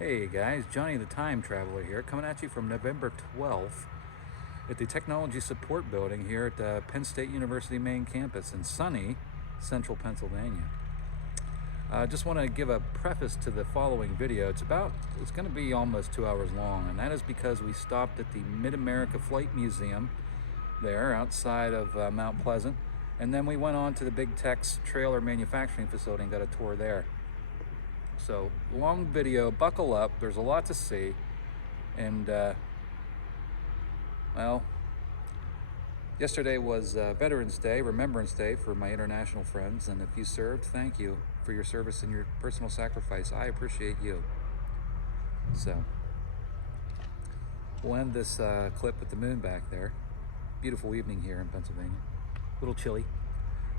Hey guys, Johnny the Time Traveler here, coming at you from November 12th at the Technology Support Building here at the Penn State University main campus in sunny central Pennsylvania. I just want to give a preface to the following video. It's going to be almost 2 hours long, and that is because we stopped at the Mid-America Flight Museum there outside of Mount Pleasant, and then we went on to the Big Tex trailer manufacturing facility and got a tour there. So, long video, buckle up, there's a lot to see, and well, yesterday was Veterans Day, Remembrance Day for my international friends, and if you served, thank you for your service and your personal sacrifice. I appreciate you. So, we'll end this clip with the moon back there. Beautiful evening here in Pennsylvania. A little chilly,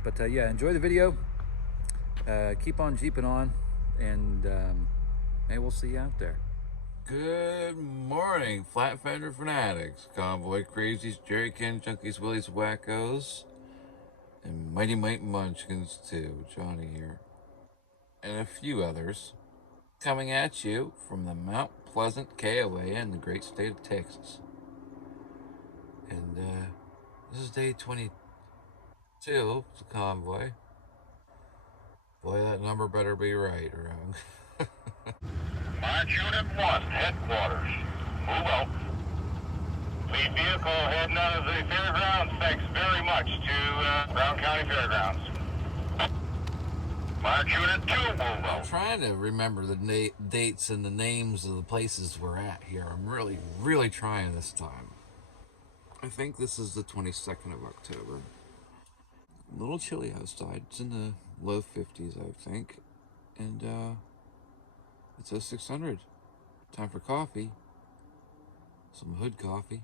but yeah, enjoy the video, keep on jeeping on, and maybe we'll see you out there. Good morning, Flat Fender Fanatics, Convoy Crazies, Jerry Can Junkies, Willies, Wackos, and Mighty Mite Munchkins too. Johnny here, and a few others, coming at you from the Mount Pleasant KOA in the great state of Texas. And this is day 22 of the convoy. Boy, that number better be right or wrong. March Unit 1, headquarters. Move out. Lead vehicle heading out of the fairgrounds. Thanks very much to Brown County Fairgrounds. March Unit 2, move I'm out. trying to remember the dates and the names of the places we're at here. I'm really trying this time. I think this is the 22nd of October. A little chilly outside. It's in the low 50s, I think. And it's 0600. Time for coffee. Some hood coffee.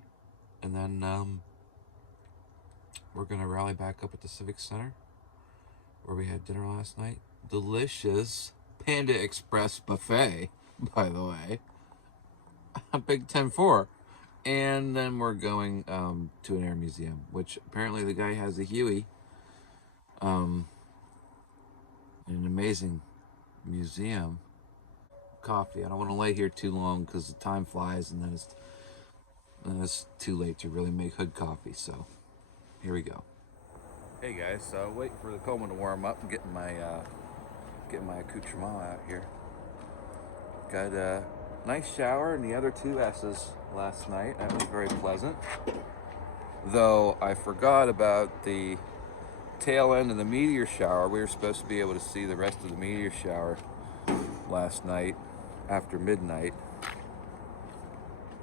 And then we're going to rally back up at the Civic Center, where we had dinner last night. Delicious Panda Express buffet, by the way. A big 10-4. And then we're going to an air museum, which apparently the guy has a Huey. An amazing museum. Coffee. I don't want to lay here too long because the time flies, and then it's too late to really make hood coffee. So here we go. Hey guys, so waiting for the Coleman to warm up and getting my accoutrement out here. Got a nice shower and the other two S's last night. That was very pleasant. Though I forgot about the tail end of the meteor shower. We were supposed to be able to see the rest of the meteor shower last night after midnight.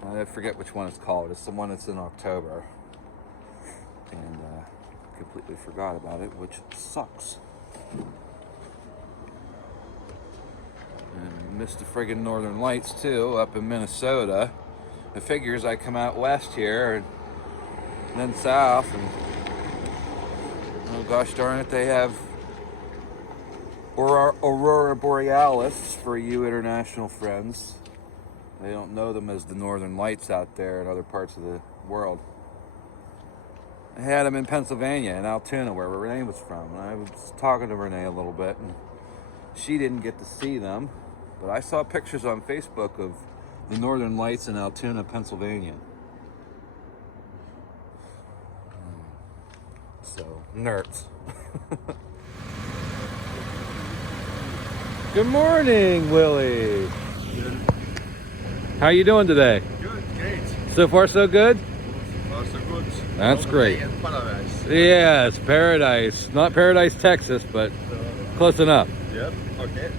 I forget which one it's called. It's the one that's in October. And completely forgot about it, which sucks. And missed the friggin' Northern Lights too, up in Minnesota. It figures I come out west here and then south, and oh gosh darn it, they have Aurora Borealis for you international friends. They don't know them as the Northern Lights out there in other parts of the world. I had them in Pennsylvania, in Altoona, where Renee was from. And I was talking to Renee a little bit, and she didn't get to see them. But I saw pictures on Facebook of the Northern Lights in Altoona, Pennsylvania. So, nerds. Good morning, Willie. Good. How you doing today? Good, great. So far, so good? So far, so good. That's great. In paradise. Yes, paradise. Not Paradise, Texas, but close enough. Yep, okay.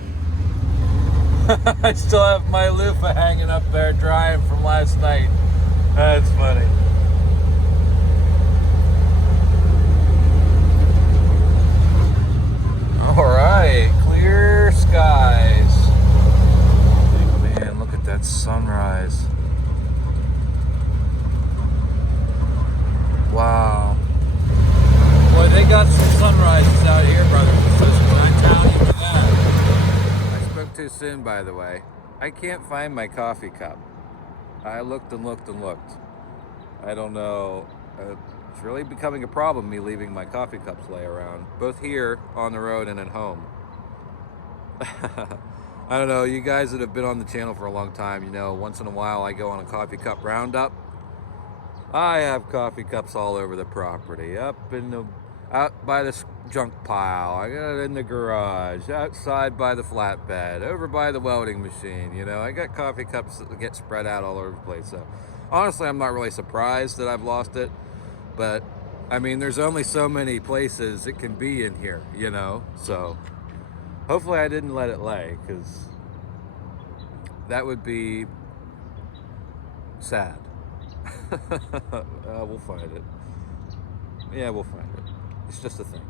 I still have my loofah hanging up there drying from last night. That's funny. All right, clear skies. Man, look at that sunrise. Wow. Boy, they got some sunrises out here, brothers and sisters. I tell you that. I spoke too soon, by the way. I can't find my coffee cup. I looked and looked and looked. I don't know. It's really becoming a problem, me leaving my coffee cups lay around, both here on the road and at home. I don't know, you guys that have been on the channel for a long time, you know, once in a while I go on a coffee cup roundup. I have coffee cups all over the property, out by the junk pile, I got it in the garage, outside by the flatbed, over by the welding machine. You know, I got coffee cups that get spread out all over the place. So honestly, I'm not really surprised that I've lost it, but I mean, there's only so many places it can be in here, you know. So hopefully I didn't let it lay, because that would be sad. We'll find it. Yeah, we'll find it. It's just a thing.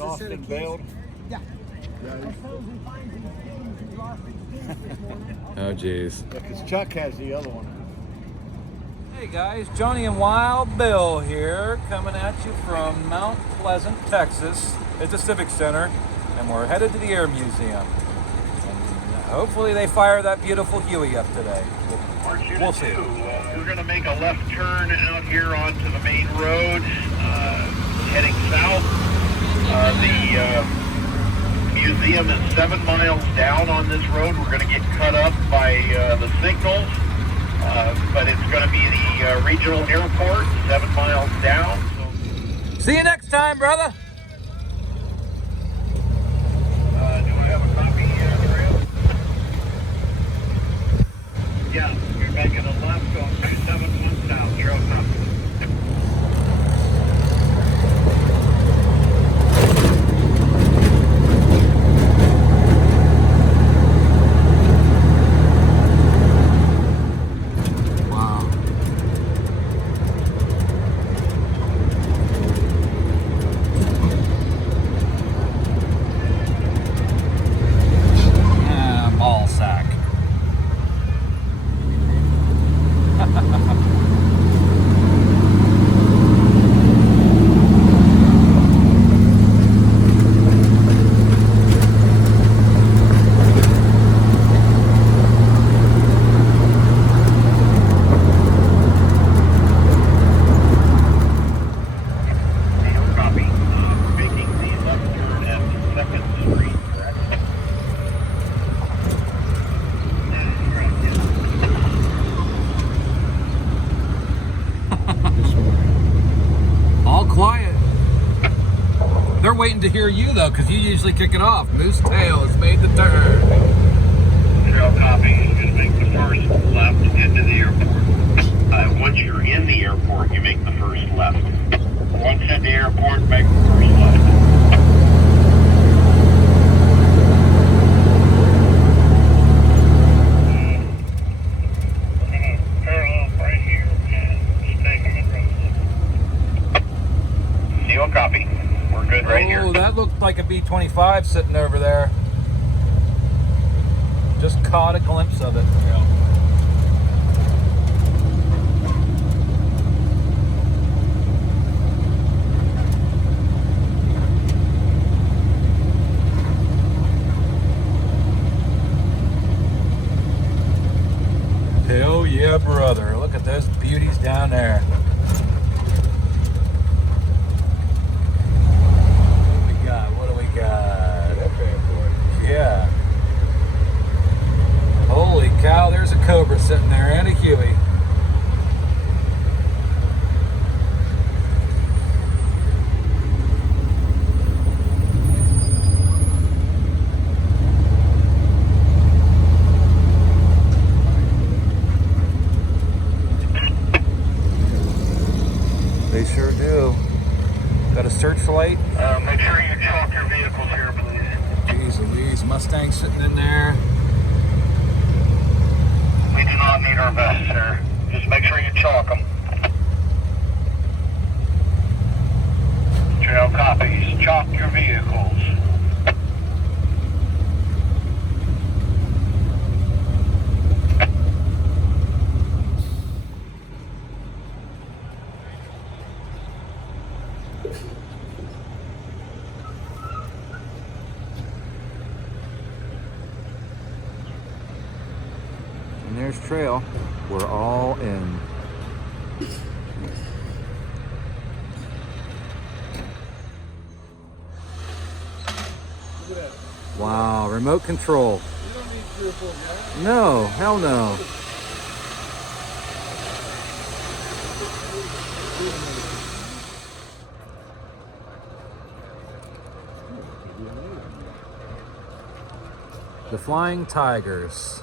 Austin bailed. Yeah. Oh geez. Because Chuck has the other one. Hey guys, Johnny and Wild Bill here, coming at you from Mount Pleasant, Texas. It's a civic center, and we're headed to the Air Museum. And hopefully they fire that beautiful Huey up today. We'll see. We're going to make a left turn out here onto the main road, heading south. The museum is 7 miles down on this road. We're going to get cut up by the signals, but it's going to be the regional airport, 7 miles down. So, See you next time, brother. do I have a copy here, Trail? Yeah, you're making a left on 271 south, Trail copy. Ball sack. Copy. Making the left turn at 2nd Street, correct? All quiet. They're waiting to hear you though, because you usually kick it off. Moose Tail has made the turn. Trail copy. Just make the first left into the airport. Once you're in the airport, you make the first left. Once in the airport, make the first left. Parallel right here and stay coming. Seal copy. We're good right here. Oh, that looked like a B-25 sitting over there. Just caught a glimpse of it. Hell yeah, brother. Look at those beauties down there. What do we got? Yeah. Holy cow, there's do. Got a searchlight. Make sure you chalk your vehicles here, please. Jeez Louise, Mustang sitting in there. We do not need our vests, sir. Just make sure you chalk them. Trail copies. Chalk your vehicles. And there's trail. We're all in. Wow, remote control. You don't need 3 or 4 guys. No, hell no. The Flying Tigers.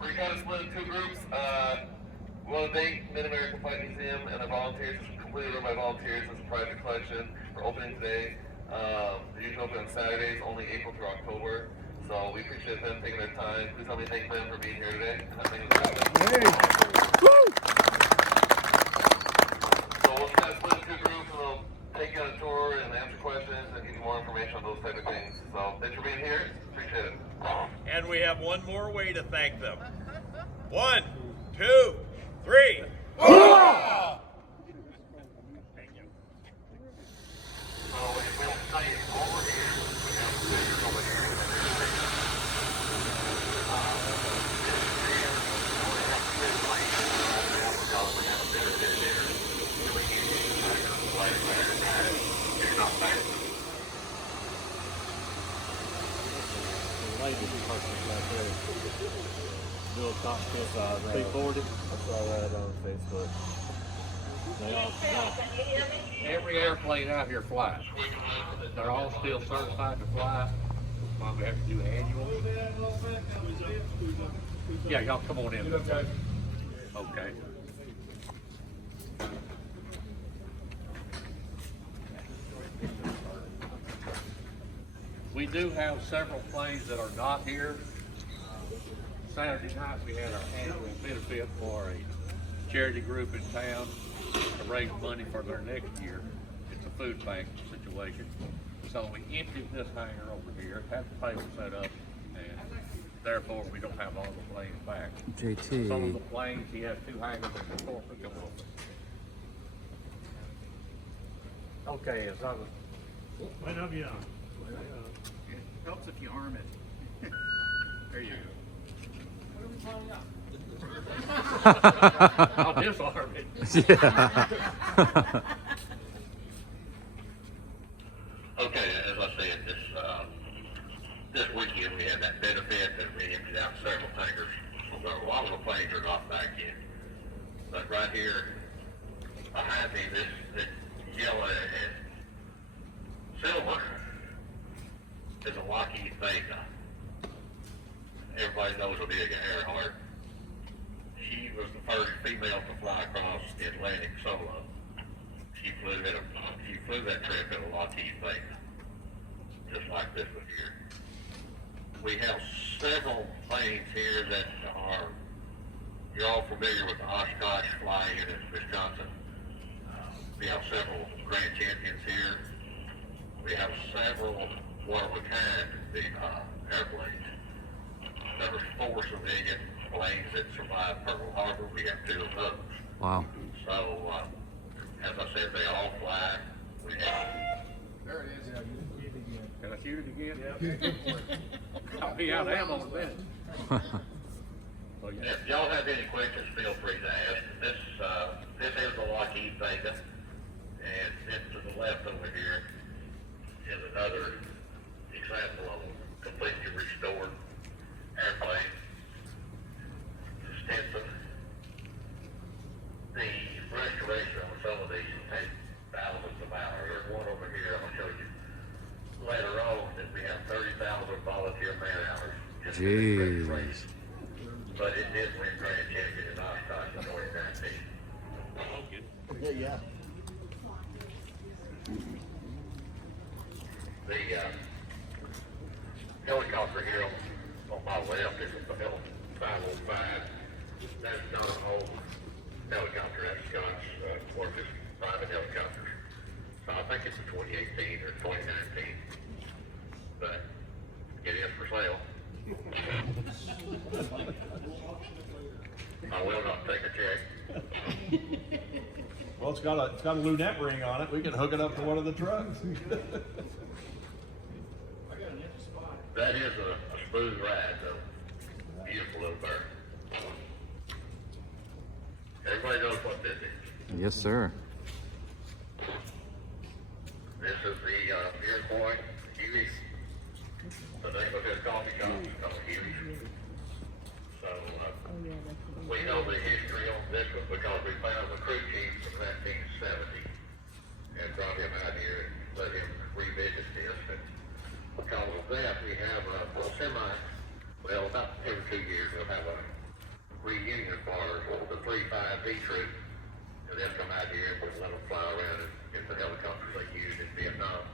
We're kind of split into 2 groups. One of the Mid-American Flight Museum and the volunteers, completely run by volunteers. It's a private collection. We're opening today. They're usually open on Saturdays, only April through October. So we appreciate them taking their time. Please help me thank them for being here today. And helping us out. So we'll kind of split into 2 groups, and we'll take you on a tour and answer questions and give you more information on those type of things. So thanks for being here. Appreciate it. And we have one more way to thank them. 1, 2, 3. Do a cockpit 340. I saw that on Facebook. They all Every airplane out here flies. They're all still certified to fly. Why we have to do annual. Yeah, y'all come on in. Okay. We do have several planes that are not here. Saturday night we had our annual benefit for a charity group in town to raise money for their next year. It's a food bank situation. So we emptied this hangar over here, had the table set up, and therefore we don't have all the planes back. JT. Some of the planes, he has 2 hangars and the corporate go over. Okay, as I was. Wait up, yeah. It helps if you arm it. There you go. I'll disarm it. Yeah. Okay, as I said, this weekend we had that benefit that we emptied out several tankers. So a lot of the planes are not back yet. But right here behind me, this yellow and silver is a Lockheed Vega. Everybody knows Amelia Earhart. She was the first female to fly across the Atlantic solo. She flew that trip in a Lockheed Vega, just like this one here. We have several planes here that are, you're all familiar with the Oshkosh flying in Wisconsin. We have several grand champions here. We have several one-of-a-kind big airplanes. There were 4 civilian planes that survived Pearl Harbor. We have 2 of those. Wow. So, as I said, they all fly. We have. There it is. Can I shoot it again? I'll be out of ammo in a minute. If y'all have any questions, feel free to ask. This is the Lockheed Vega. thousands of hours. There's one over here I'll show you later on that we have 30,000 volunteer man hours. Just in this Jeez. race. But it did win Grand Champion in Oshkosh in 2019. Yeah. The helicopter here on my left is the Bell 505. That's not an old helicopter. That's Scott's one of his private helicopters. So I think it's a 2018 or 2019. But it is for sale. I will not take a check. Well, it's got a lunette ring on it. We can hook it up to one of the trucks. That is a smooth ride, though. Beautiful little bird. Everybody knows what this is. Yes, sir. This is the Convoy, Hughes. The name of his coffee shop is called Hughes. So we know the history on this one because we found the crew chief from 1970 and brought him out here and let him revisit this. And because of that, we have about every 2 years we'll have a reunion for the 3-5B troop. And they'll come out here and we'll let them fly around in the helicopters they used in Vietnam.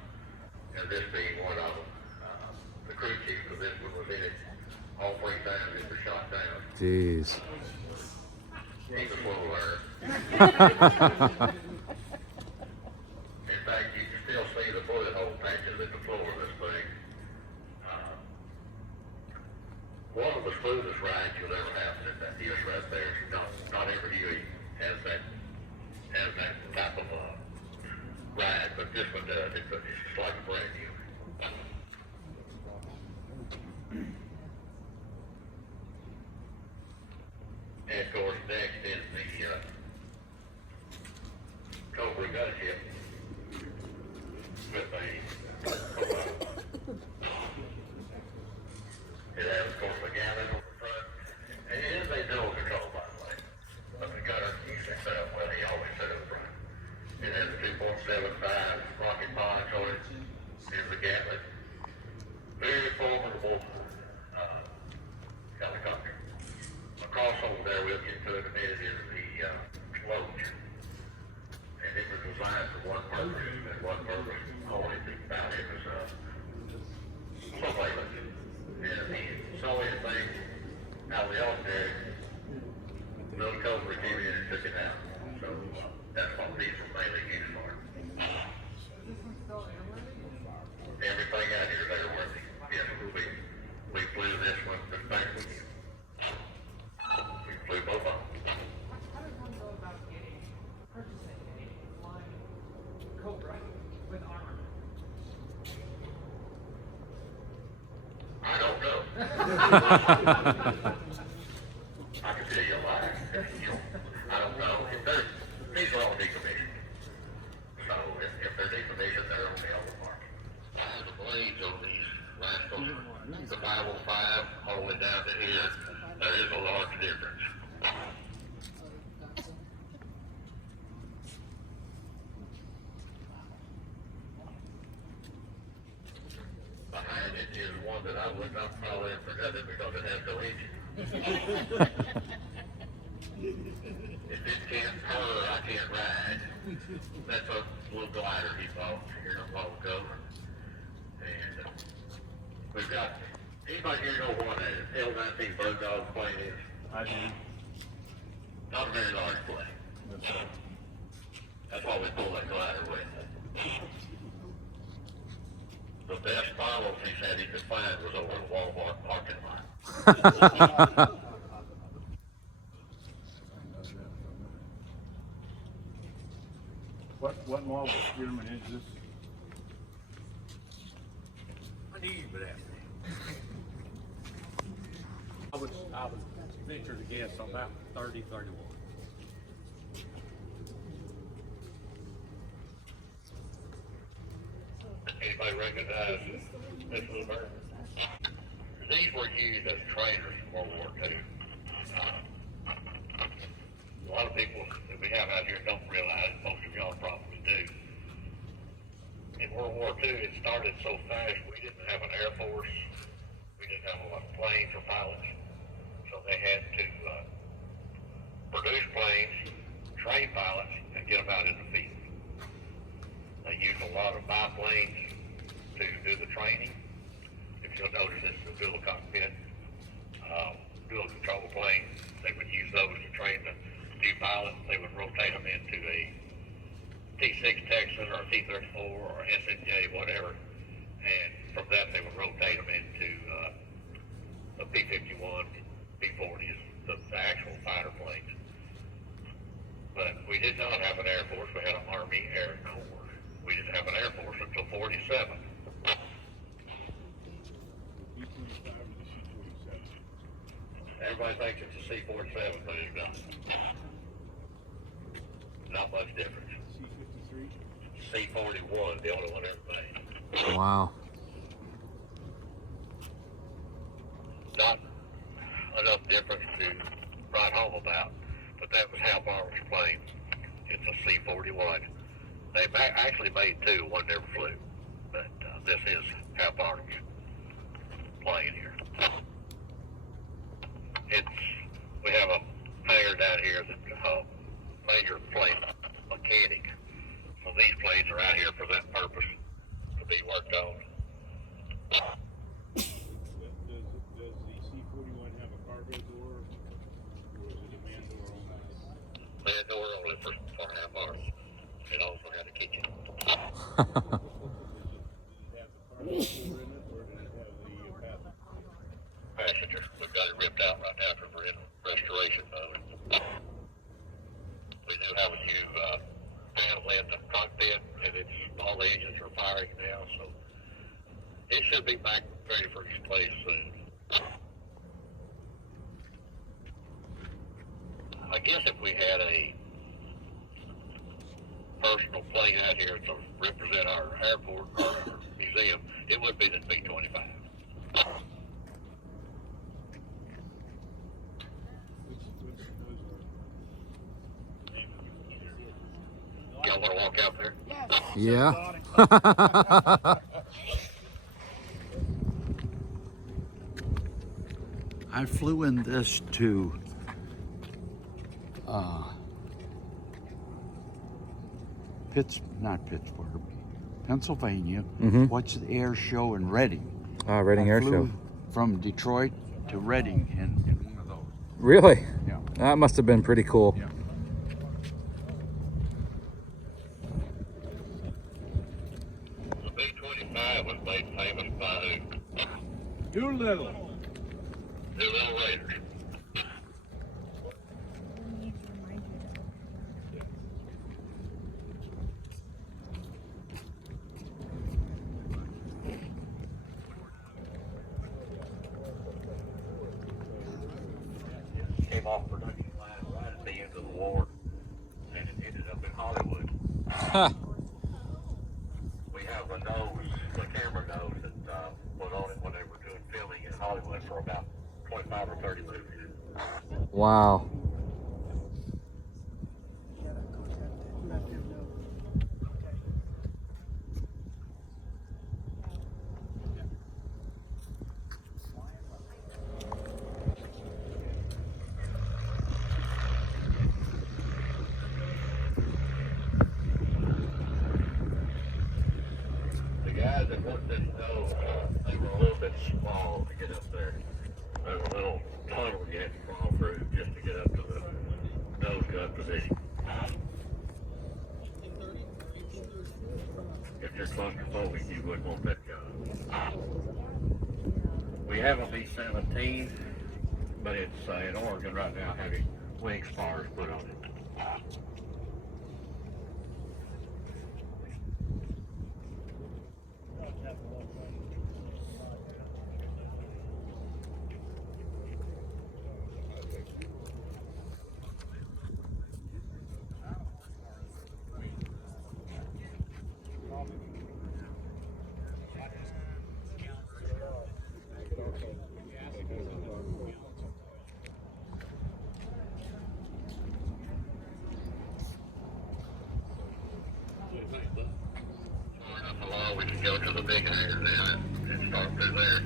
And this being one of them. The crew chief of this one was in it all 3 times it was shot down. Jeez. He's a slow learner. In fact, you can still see the bullet hole patches in the floor of this thing. One of the smoothest rides you'll ever have is that Hughes right there. Not every Huey has that type of ride, but this one does. It's just like a brand new. And of course, next is the Cobra gunship with a it has, of course, a gallon on the front. And it is a dual control, by the way. But the gunner keeps himself well, he always set up front. It has a 2.75 rocket launch on it. Here's the Gatling. Very formidable helicopter. Across over there, we'll get to it in a minute, is the Loach. And it was designed for one purpose, and one purpose only. About it was surveillance. And he saw anything out of the ordinary, little Cobra came in and took it out. So that's what these were mainly used for. Everything out here is airworthy. Yes, we flew this one this back weekend. We flew both of them. How does one go about purchasing a flying Cobra with armor? I don't know. I can tell you a lie. I don't know. These are all decommissioned. So if they're decommissioned, they're on the other market. The blades on these last ones, the 505 all the way down to here, there is a large difference. Behind it is one that I would not call in for nothing because it has no engine. If it can't purr, I can't ride. That's a little glider he bought here a while ago. And we've got, anybody here know what an L-19 bird dog plane is? I do. Not a very large plane. That's why we pull that glider with. The best model he said he could find was over the Walmart parking lot. What model Spearman is this? I knew you would ask me. I would venture to guess on about 30, 31. Anybody recognize this little bird? These were used as trainers in World War II. A lot of people that we have out here don't realize, most of y'all probably do, World War II, it started so fast, we didn't have an Air Force. We didn't have a lot of planes or pilots. So they had to produce planes, train pilots, and get them out in the field. They used a lot of biplanes to do the training. If you'll notice, it's the dual cockpit, dual control plane. They would use those to train the new pilots. They would rotate them into a T6 Texan or a T-34 or SNJ, whatever. And from that, they would rotate them into the P-51, P-40s, the actual fighter planes. But we did not have an Air Force. We had an Army Air Corps. We didn't have an Air Force until 47. Everybody thinks it's a C-47, but it's not. Not much difference. C-41, the only one ever made. Wow. Not enough difference to write home about, but that was Hal Barber's plane. It's a C-41. They actually made two, one never flew, but this is Hal Barber's plane here. We have a hangar down here that's major plane mechanic. So these planes are out here for that purpose, to be worked on. Does the C-41 have a cargo door, or is it a man door only? Man door only for half hours. It also had a kitchen. Does it have the cargo door in it, or does it have the Passenger. We've got it ripped out right now because we're in restoration mode. We do have a new panel in the cockpit, and all the engines are firing now, so it should be back ready for display soon. I guess if we had a personal plane out here to represent our airport or our museum, it would be the B-25. Y'all want to walk out there? Yeah. I flew in this to not Pittsburgh, Pennsylvania. Watch the air show in Reading. Reading Air Show. From Detroit to Reading in one of those. Really? Yeah. That must have been pretty cool. Yeah. The B-25 was made famous by who? Doolittle. Doolittle Raiders. Came off production line right at the end of the war, and it ended up in Hollywood. We have a nose, the camera nose that was on it when they were doing filming in Hollywood for about 25 or 30 movies. Wow. The guys that worked this nose, they were a little bit small to get up there. There was a little tunnel you had to crawl through just to get up to the nose gun position. If you're claustrophobic, you wouldn't want that gun. We have a B-17, but it's in Oregon right now having wing spars put on it. we can go to the big hangar then and start through there.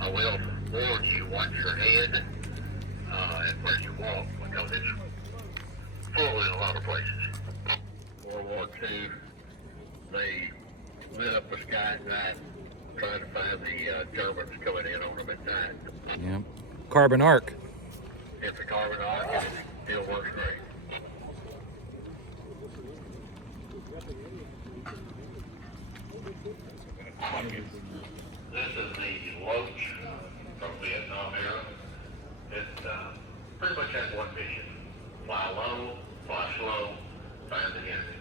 I will warn you, watch your head and where you walk because it's full in a lot of places. World War II, they lit up the sky at night trying to find the Germans coming in on them at night. Yep. Carbon arc. It's a carbon arc and it still works great. This is the Loach from Vietnam era. It pretty much has one mission. Fly low, fly slow, find the enemy.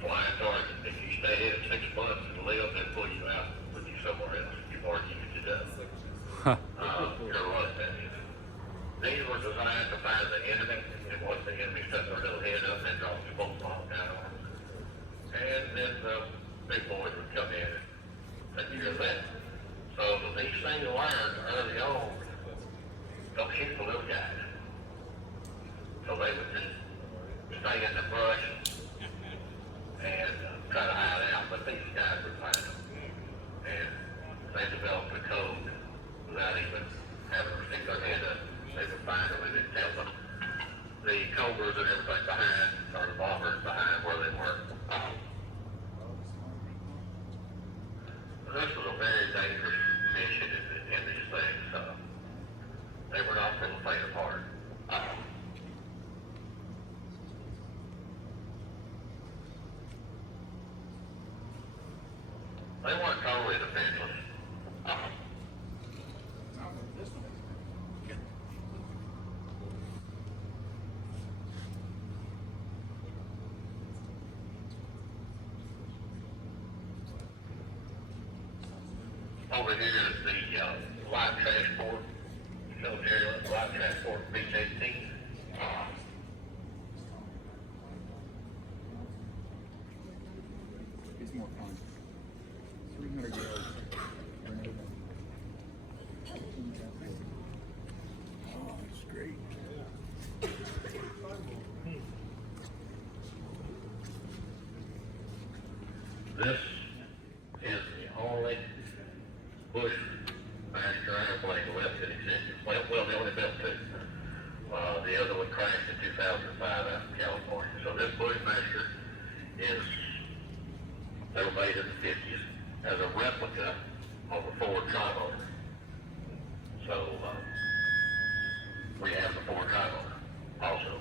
Flying target. If you stay in 6 months and live, they'll pull you out and put you somewhere else before you get to death. You're right, that is. These were designed to find the enemy, and once the enemy stuck their little head up and dropped the smoke bomb down on them. And then the big boys would come in and take care of that. So these things learned early on, don't shoot the little guys. So they would just stay in the brush and try to hide out, but these guys would find them. And they developed a code without even having to stick their head up. They would find them and then tell them the Cobras and everything behind, or the bombers behind where they were. This was a very dangerous mission in these things. They were not for the faint of heart. They weren't totally defenseless. Over here is the light transport, military light transport B-18. It's more fun. 300 yards. Oh, it's great. This is the only Bushmaster airplane left in existence. Well, they only built 2. The other one crashed in 2005 out in California. So this Bushmaster they were made in the 50s as a replica of a Ford Convoy. So we have the Ford Convoy also.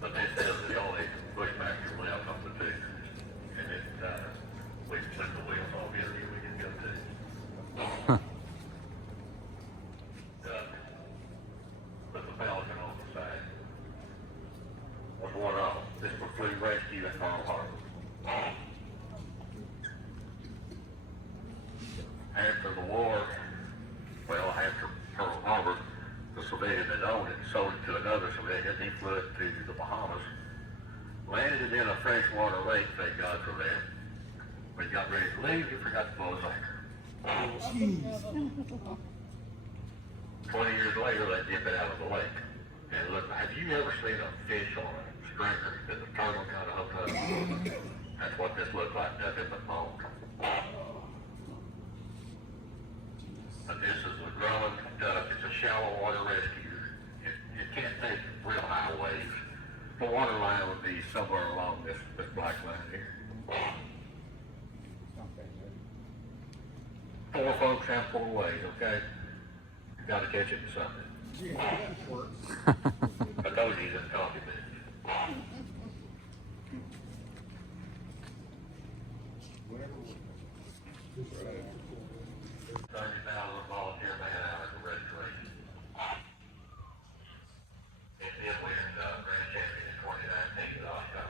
But this is the only Bushmaster left of the 2. And we took the wheels off here, we can go to. Put the Pelican on the side. Was one off. This was fleet rescue at Pearl Harbor. After the war, after Pearl Harbor, the civilian that owned it sold it to another civilian. He flew it to the Bahamas, landed it in a freshwater lake, thank God for that. When he got ready to leave, he forgot to blow his anchor. 20 years later, they dip it out of the lake. And look, have you ever seen a fish on a stringer that the turtle kind of hooked up? That's what this looks like, nothing but bone. But this is a growing duck. It's a shallow water rescue. It can't take real high waves. The water line would be somewhere along this black line here. 4 folks have 4 ways, okay? You gotta catch it in something. I told you this coffee business. 30,000 volunteer man hours of restoration. It did win grand champion in 2019 at Oscar.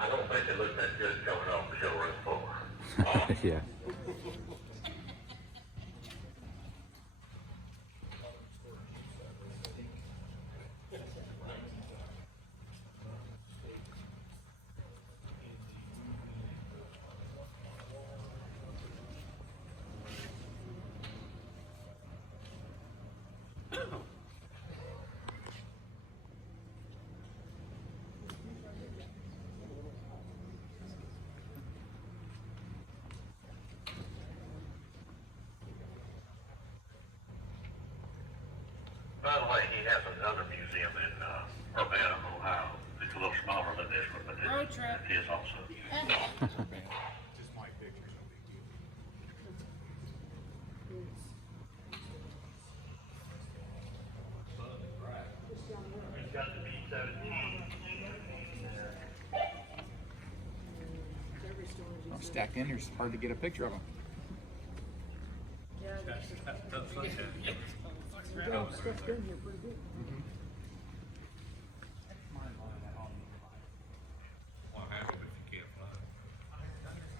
I don't think it looked that good coming off the showroom floor. Yeah. By the way, he has another museum in Urbana, Ohio. It's a little smaller than this one, but Road trip. it is also. Just my picture, no big deal. It's got the B-17. I'm stacked in here, it's hard to get a picture of them.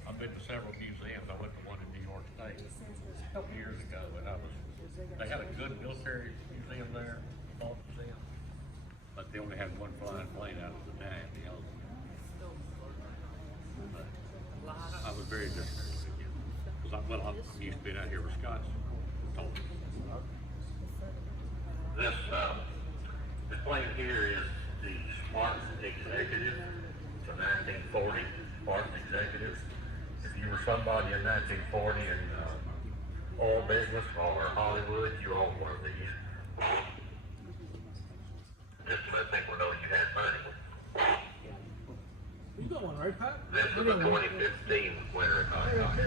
I've been to several museums. I went to one in New York State a couple years ago, and they had a good military museum there, thought museum, but they only had one flying plane out of the nine, But I was very disappointed because I'm used to being out here with Wisconsin. This plane here is the Spartan Executive. It's a 1940 Spartan Executive. If you were somebody in 1940 in oil business or Hollywood, you owned one of these. Just to let people know you had money. You got one, right, Pat? This is a 2015 winter contract.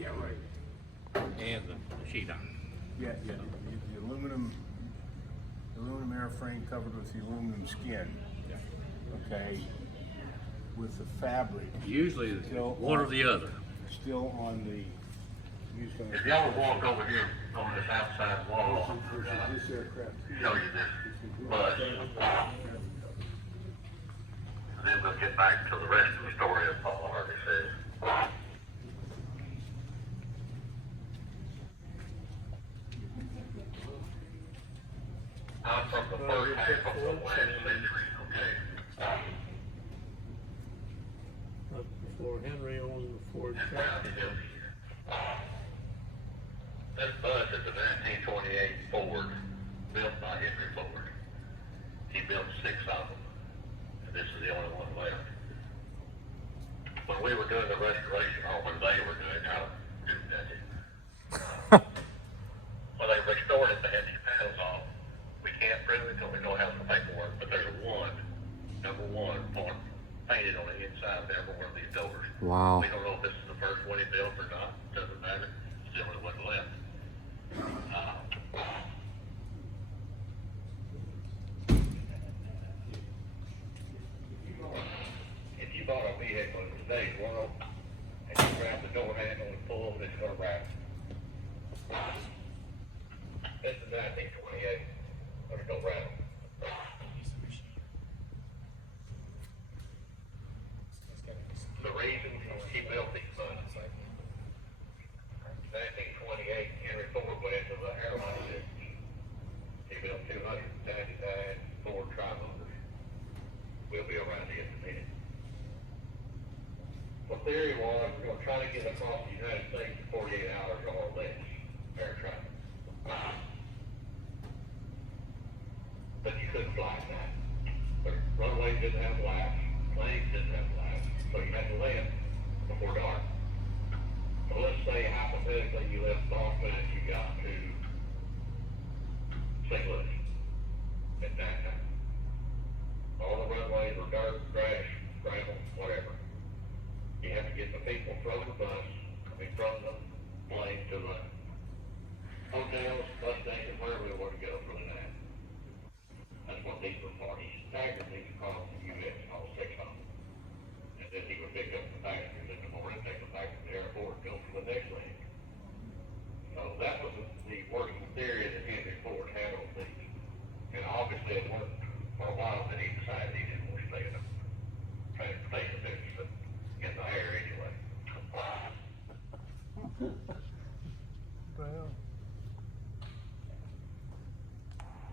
Yeah, right. And the sheet iron. Yeah, the aluminum airframe covered with the aluminum skin. Okay, with the fabric. Usually Still one or on- the other. Still on the. If y'all would walk over here on this outside wall, This aircraft. show you this bus. And then we'll get back to the rest of the story of Paul Harvey says. I'm from the first half of the last century, okay? Before Henry owned the Ford And truck. now they built here. This bus is a 1928 Ford, built by Henry Ford. He built 6 of them, and this is the only one left. When we were doing the restoration, or when they were doing it, I don't do that. When they restored it, they had these panels off. We can't prove it until we know how the paperwork, but there's number one part painted on the inside of every one of these doors. Wow. We don't know if this is the first one he built or not, doesn't matter, still only one left. If you bought a vehicle in today's world, and you grab the door handle and pull, it's gonna wrap. This is 1928, gonna go rattle. The reason he built these buses, 1928, Henry Ford went into the airline business. He built 299 Ford Tri-Motors. We'll be around here in a minute. The theory was we're going to try to get across the United States in 48 hours or less, air traffic. But you couldn't fly that. The runways didn't have flaps, planes didn't have flaps, so you had to land before dark. So let's say hypothetically you left Boston and you got to St. Louis at that time. All the runways were dirt, grass, gravel, whatever. You have to get the people from the plane to the hotels, bus stations, wherever they want to go for the night. That's what these were for. He staggered these across the U.S., all 6 of them. And then he would pick up the passengers in the morning, take them back to the airport, go for the next leg. So that was the working theory that Henry Ford handled these. And obviously it worked for a while, but he decided he didn't want to stay in the transportation business in the air anyway. Well,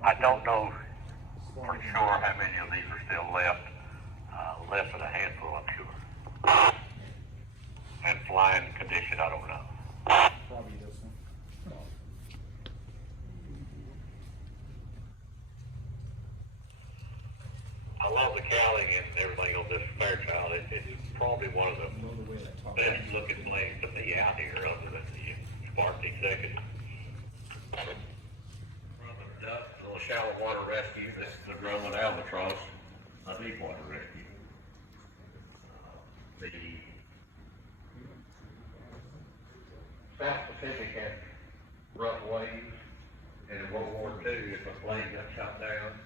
I don't know for sure how many of these are still left. less than a handful, I'm sure. And flying condition, I don't know. Probably this one. I love the cowling and everything on this Fairchild. It's probably one of the best looking planes to be out here other than the Spartan Executive. Little shallow water rescue. This is the Grumman Albatross, a deep water rescue. The South Pacific had rough waves, and in World War II, if a plane got shot down,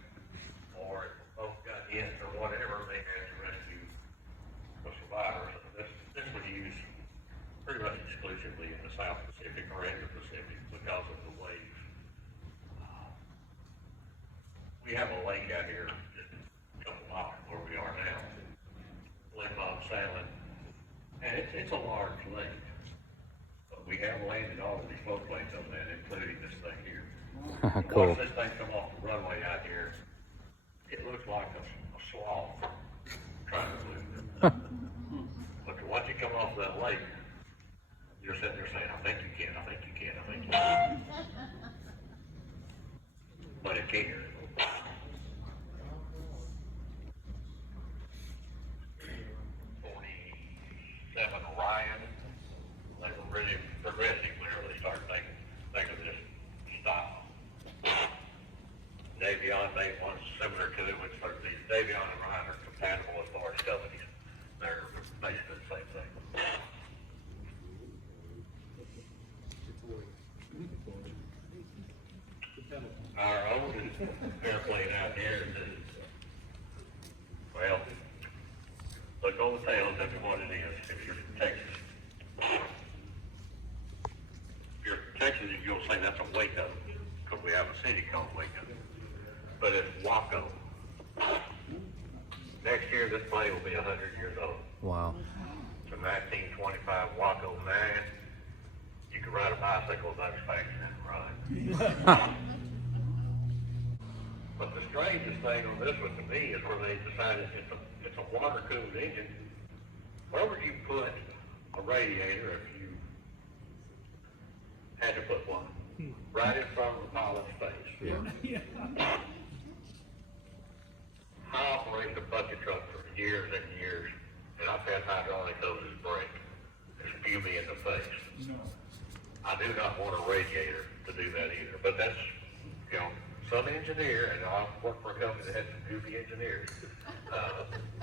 or if a boat got hit or whatever, they had to rescue the survivors. This was used pretty much exclusively in the South Pacific or Indo-Pacific because of the waves. We have a lake out here just a couple miles from where we are now, Lake Bob Salmon, and it's a large lake. But we have landed all of these boat planes on that, including this thing here. Cool. Once this thing come off the runway out here, it looks like a sloth trying to move. But once you come off that lake, you're sitting there saying, I think you can, I think you can, I think you can. But it can't. 47 Orion, they were really progressive whenever they started thinking of this style. Davion made one similar to it, which are these Davion and Orion are compatible as far as companies. They're basically the same thing. Our oldest airplane out here is, well, look on the tail and tell me what it is if you're from Texas. If you're from Texas, you'll say that's a Waco, because we have a city called Waco. But it's Waco. Next year, this plane will be 100 years old. Wow. It's a 1925 Waco 9. You can ride a bicycle about as fast as it runs. But the strangest thing on this one to me is where they decided it's a water-cooled engine. Where would you put a radiator if you had to put one? Right in front of the pilot's face. Yeah. I operated a bucket truck for years and years, and I've had hydraulic hoses break and spew me in the face. No. I do not want a radiator to do that either, but that's, you know, some engineer, and I worked for a company that had some goofy engineers.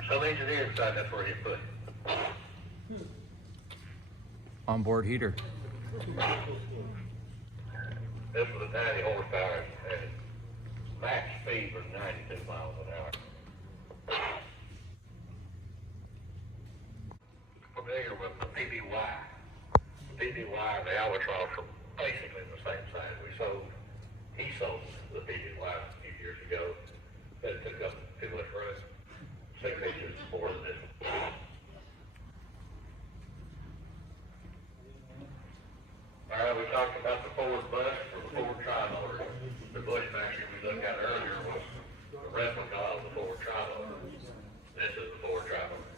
Some engineer decided that's where he put it. Onboard heater. This was a 90 horsepower, and max speed was 92 miles an hour. Familiar with the PBY. The PBY and the Albatross are basically the same size. He sold the PBY a few years ago, but it took up too much room. 6 inches more than this. All right, we talked about the Ford bus or the Ford tri-motor. The Bush factory we looked at earlier was the replica of the Ford tri-motor. This is the Ford tri-motor.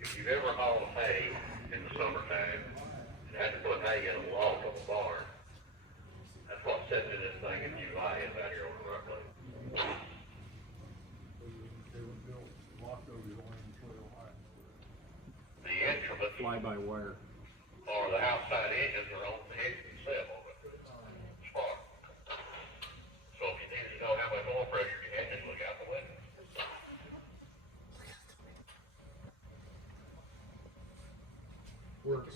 If you've ever hauled hay in the summertime and had to put hay in a loft on the barn, that's what's sitting in this thing in July is out here on the runway. The instruments Fly-by-wire. or the outside engines are on the engine itself on the spark. So if you needed to know how much oil pressure you had, just look out the window. Works.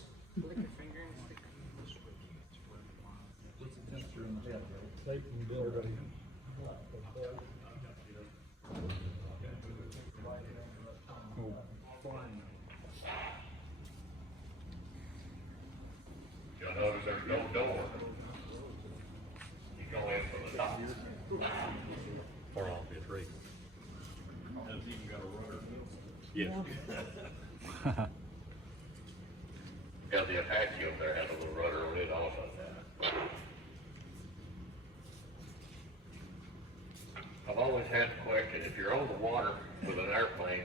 You'll notice there's no door. You go in from the top. Or all the three. Has even got a rudder. Yes. Yeah, the Apache up there has a little rudder on it also. I've always had the question, if you're on the water with an airplane,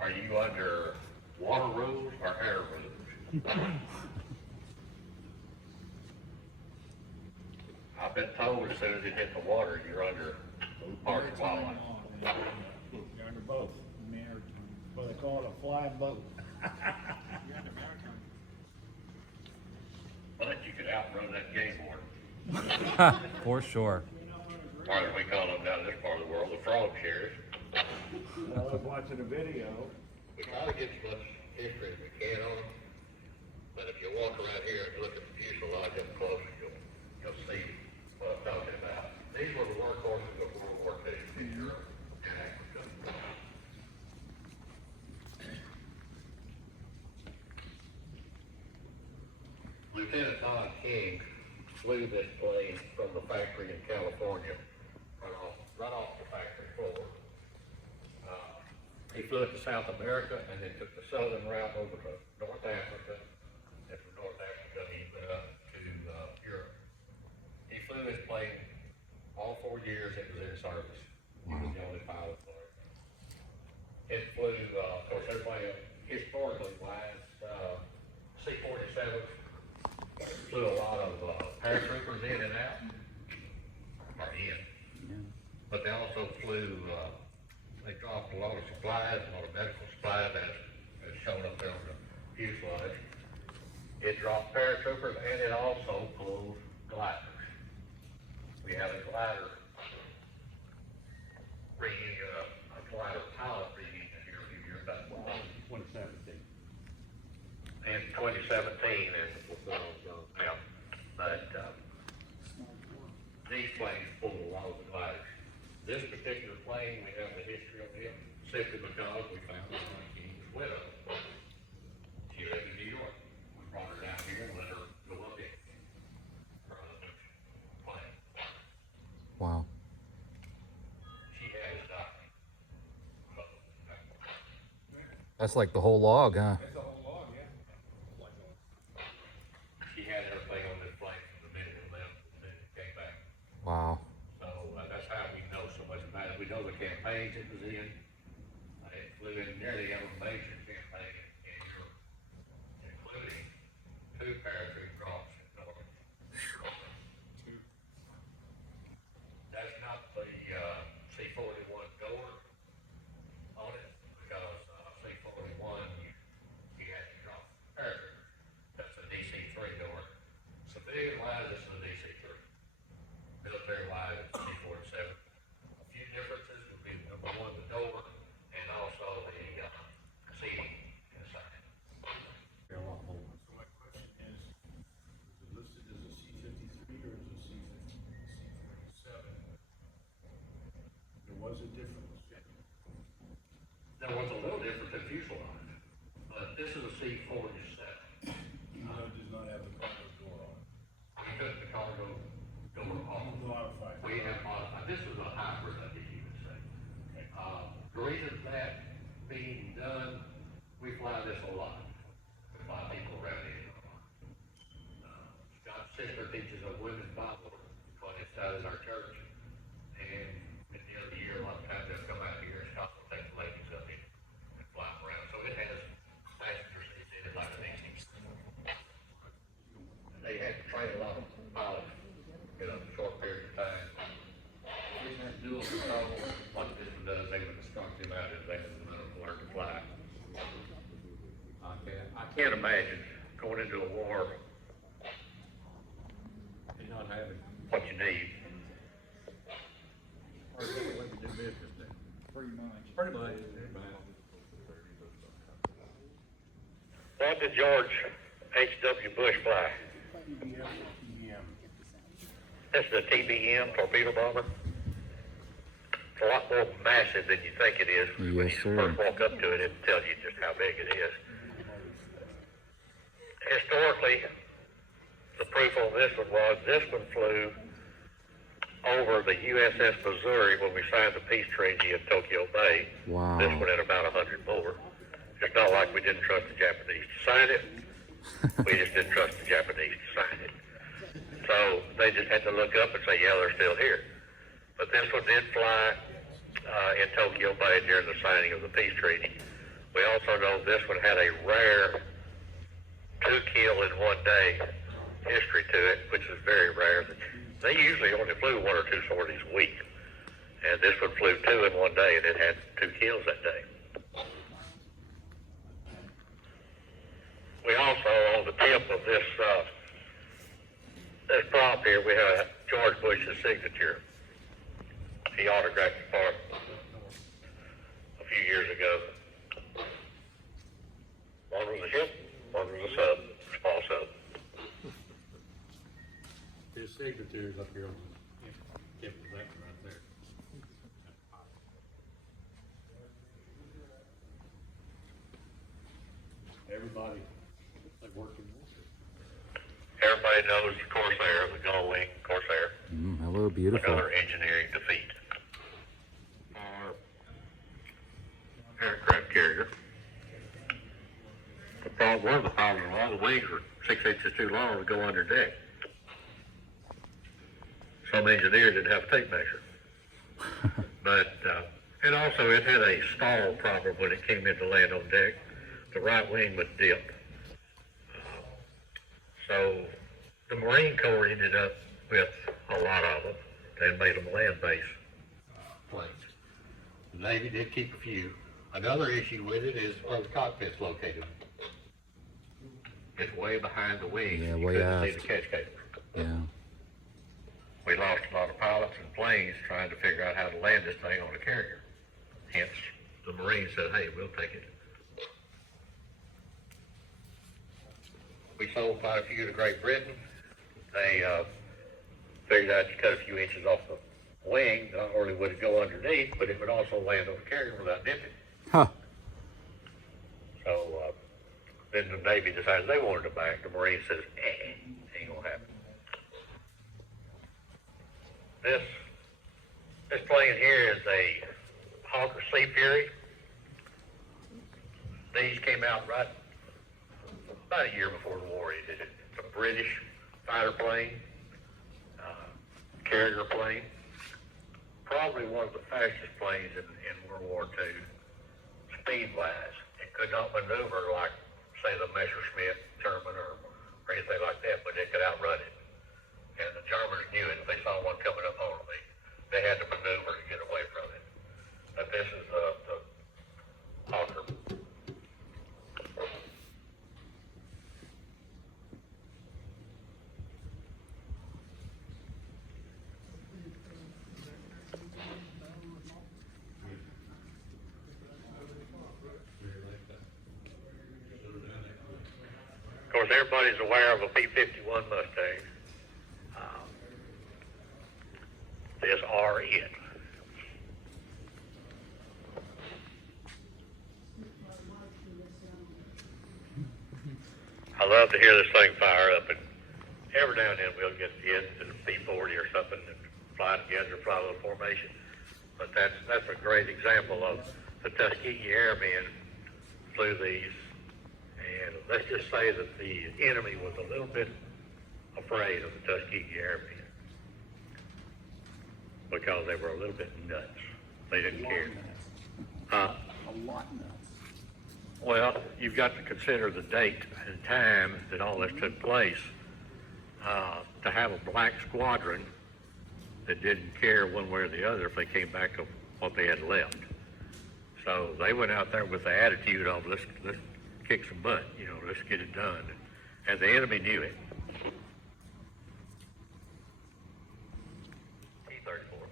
are you under water rules or air rules? I've been told as soon as it hit the water, you're under park and wildlife. You're under both. I mean, what they call it, a flying boat. But you could outrun that game board. For sure. Or as we call them down this part of the world, the frog shares. I was watching a video. We try to get as much history as we can on them, but if you walk around here and look at the fuselage up close, you'll see what I'm talking about. These were the workhorses of World War II in Europe and Africa. Lieutenant Don King flew this plane from the factory in California, right off the factory floor. He flew it to South America and then took the southern route over to North Africa. And from North Africa, he went up to Europe. He flew his plane all 4 years it was in service. He was the only pilot for it. It flew, of course, everybody historically wise, C-47 flew a lot of paratroopers in and out, or in. But they also flew, they dropped a lot of supplies, a lot of medical supplies as shown up there on the fuselage. It dropped paratroopers and it also flew gliders. We had a glider glider pilot reunion here a few years back. 2017. In 2017, and yeah, but these planes pulled a lot of the gliders. This particular plane, we have the history of it simply because we found one of King's widow. She lived in New York. We brought her down here and let her go up in her husband's plane. Wow. She had a doctor. That's like the whole log, huh? That's a whole log, yeah. She had everything on this plane from the minute it left to the minute it came back. Wow. So that's how we know so much about it. We know the campaigns it was in. It flew in nearly every major campaign in Europe, including 2 paratroop drops in Norway. That's not the C-41 door on it, because C-41 you had to drop paratroop. That's a DC-3 door. Civilian wise, this is a DC-3. Military wise, it's a C-47. A few differences would be number 1, the door, and also the seating inside. So my question is it listed as a C-53 or as a C-47? There was a difference. There was a little difference in fuselage, but this is a C-47. Even though it does not have the cargo door on it. We took the cargo door off. Modified. We have modified. This is a hybrid, I think you would say. The reason that being done, we fly this a lot. We fly people around here a lot. Scott's sister teaches a women's Bible class out at our church. And at the end of the year, a lot of times they'll come out here and Scott will take the ladies up in and fly them around. So it has passenger seats in it like an easy. They had to train a lot of pilots in a short period of time. We had dual control. What this one does, they would instruct them out as they learn to fly. I can't imagine going into a war and not having what you need. Or the way we do business now. Pretty much. Pretty much. What did George H.W. Bush fly? TBM. This is a TBM, torpedo bomber. It's a lot more massive than you think it is. When Yes, you sir. first walk up to it, it tells you just how big it is. Historically, the proof on this one was this one flew over the USS Missouri when we signed the peace treaty in Tokyo Bay. Wow. This one had about 100 more. It's not like we didn't trust the Japanese to sign it. We just didn't trust the Japanese to sign it. So they just had to look up and say, yeah, they're still here. but this one did fly in Tokyo Bay during the signing of the peace treaty. We also know this one had a rare 2 kill in one day history to it, which is very rare. They usually only flew 1 or 2 sorties a week, and this one flew 2 in one day, and it had 2 kills that day. We also, on the tip of this prop here, we have George Bush's signature. He autographed the part a few years ago. One was a ship, one was a sub, small sub. His signature is up here on the tip of that right there. Everybody, they working with it. Everybody knows the Corsair, the Gull Wing Corsair. Hello, beautiful. Another engineering defeat. Our aircraft carrier. One of the problems, all the wings were 6 inches too long to go under deck. Some engineers didn't have a tape measure. But, and also it had a stall problem when it came in to land on deck. The right wing would dip. So the Marine Corps ended up with a lot of them. They made them land-based planes. The Navy did keep a few. Another issue with it is where the cockpit's located. It's way behind the wings. Yeah, You way couldn't see aft. the catch cable. Yeah. We lost a lot of pilots and planes trying to figure out how to land this thing on a carrier. Hence, the Marines said, hey, we'll take it. We sold quite a few to Great Britain. They figured out you cut a few inches off the wing, not only would it go underneath, but it would also land on the carrier without dipping. Huh. So then the Navy decided they wanted it back. The Marine says, ain't gonna happen. This plane here is a Hawker Sea Fury. These came out right about a year before the war ended. It's a British fighter plane, carrier plane. Probably one of the fastest planes in World War II, speed-wise. It could not maneuver like, say, the Messerschmitt German or anything like that, but it could outrun it. And the Germans knew it. If they saw one coming up on them, they had to maneuver to get away from it. But this is the Hawker. Of course, everybody's aware of a B-51 Mustang. This are it. I love to hear this thing fire up, and every now and then we'll get into the B-40 or something and fly together, fly a little formation. But that's a great example of the Tuskegee Airmen flew these. And let's just say that the enemy was a little bit afraid of the Tuskegee Airmen because they were a little bit nuts. They didn't care. A lot nuts. Well, you've got to consider the date and time that all this took place. To have a black squadron that didn't care one way or the other if they came back to what they had left. So they went out there with the attitude of let's kick some butt, let's get it done. And the enemy knew it. T-34.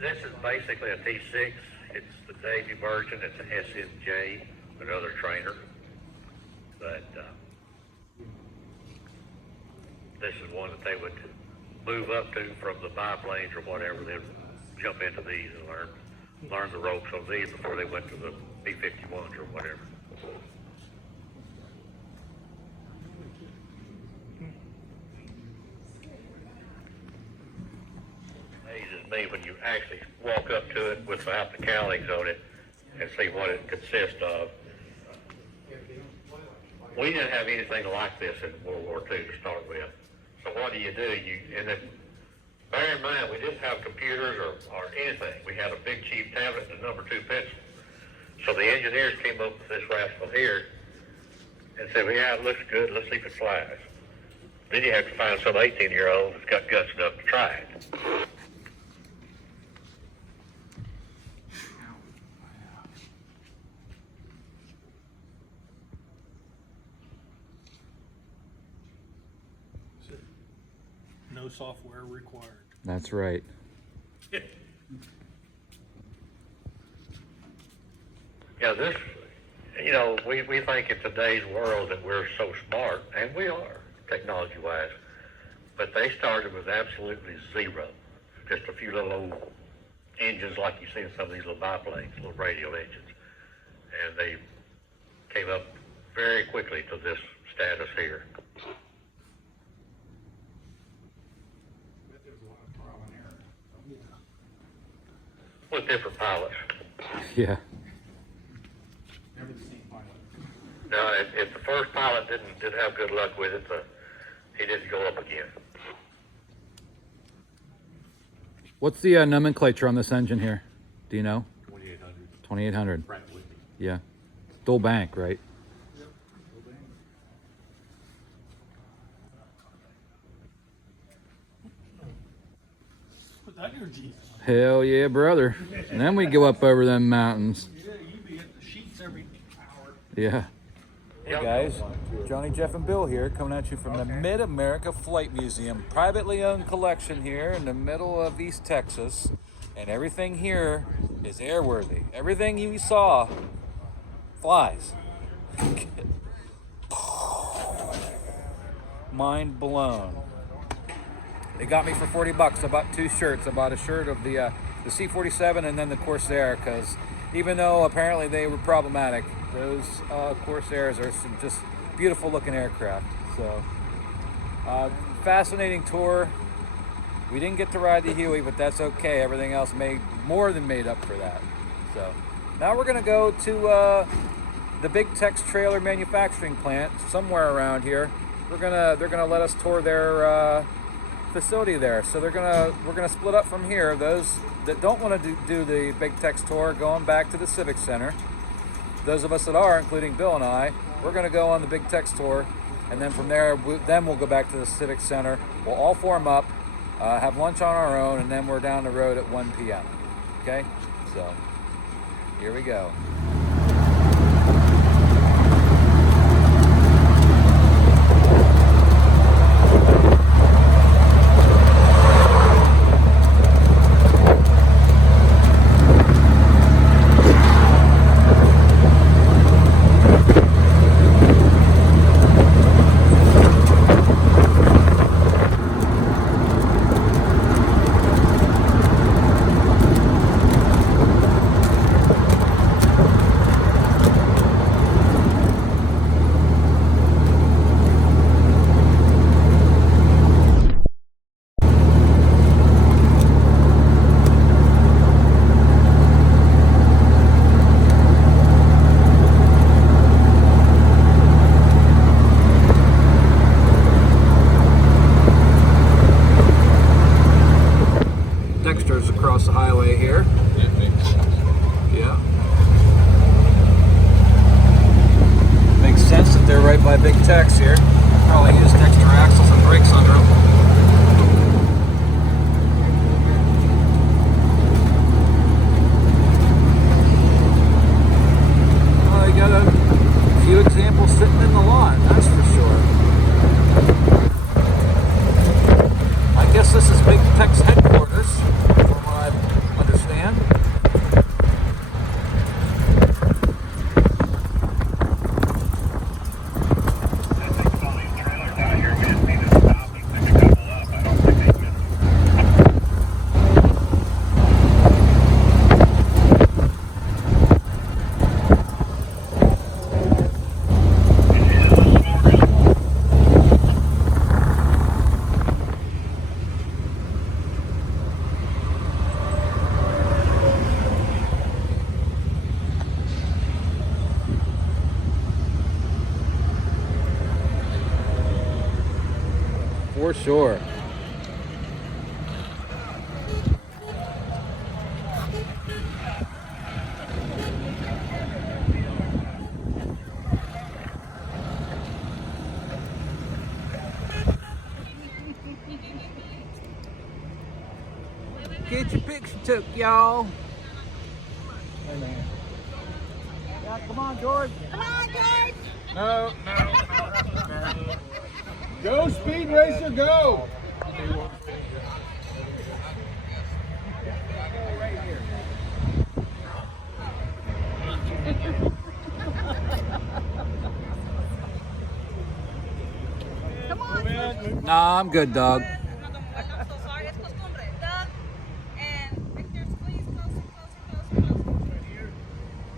This is basically a T-6. It's the Navy version. It's an SNJ, another trainer. But this is one that they would move up to from the biplanes or whatever. They'd jump into these and learn the ropes on these before they went to the B-51s or whatever. Amazes me when you actually walk up to it without the cowlings on it and see what it consists of. We didn't have anything like this in World War II to start with. So what do? And then Bear in mind, we didn't have computers or anything. We had a big cheap tablet and a number 2 pencil. So the engineers came up with this rascal here and said, well, yeah, it looks good. Let's see if it flies. Then you have to find some 18-year-old that's got guts enough to try it. No software required. That's right. Yeah, this, you know, we think in today's world that we're so smart, and we are, technology-wise, but they started with absolutely zero. Just a few little old engines like you see in some of these little biplanes, little radio engines. And they came up very quickly to this status here. With different pilots. Yeah. Never the same pilot. Now, if the first pilot didn't have good luck with it, he didn't go up again. What's the nomenclature on this engine here? Do you know? 2800. 2800. Right with me. Yeah. Dual bank, right? Yep. Put that in your Jeep. Hell yeah, brother. And then we go up over them mountains. Yeah, you be at the sheets every hour. Yeah. Hey guys, Johnny, Jeff, and Bill here, coming at you from the Mid-America Flight Museum, privately owned collection here in the middle of East Texas, and everything here is airworthy. Everything you saw flies. Mind blown. They got me for 40 bucks. I bought 2 shirts. I bought a shirt of the C-47 and then the Corsair, because even though apparently they were problematic, those Corsairs are some just beautiful looking aircraft. So fascinating tour. We didn't get to ride the Huey, but that's okay. Everything else more than made up for that. So now we're gonna go to the Big Tex trailer manufacturing plant somewhere around here. They're gonna let us tour their facility there. So we're gonna split up from here. Those that don't want to do the Big Tex tour, going back to the Civic Center. Those of us that are, including Bill and I, we're gonna go on the Big Tex tour, and then from there, we'll go back to the Civic Center. We'll all form up, have lunch on our own, and then we're down the road at 1 p.m. Okay, so here we go. Across the highway here. Yeah. Makes sense that they're right by Big Tex here. Probably used extra axles and brakes under them. Well, you got a few examples sitting in the lot, that's for sure. I guess this is Big Tex headquarters. Understand? For sure. Get your picture took, y'all. Yeah, come on, George. Come on, George. No. Go, Speed Racer, go! Come on. Nah, I'm good, dog. I'm so sorry. It's costumbre. Doug and Victor, please closer. Right here,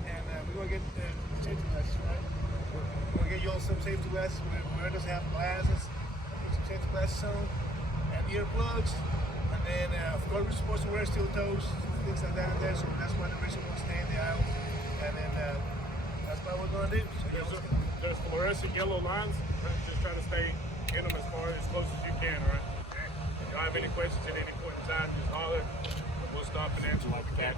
and we're gonna get safety vests, right? We're gonna get you all some safety vests. We're just have glasses, get some safety vests soon, and earplugs, and then of course we're supposed to wear steel toes, things like that in there. So that's why the racer won't stay in the aisle, and then that's what we're gonna do. So There's fluorescent yellow lines. Just try to stay in them as close as you can, all right? If y'all have any questions at any point in time, just holler, and we'll stop and answer what we can.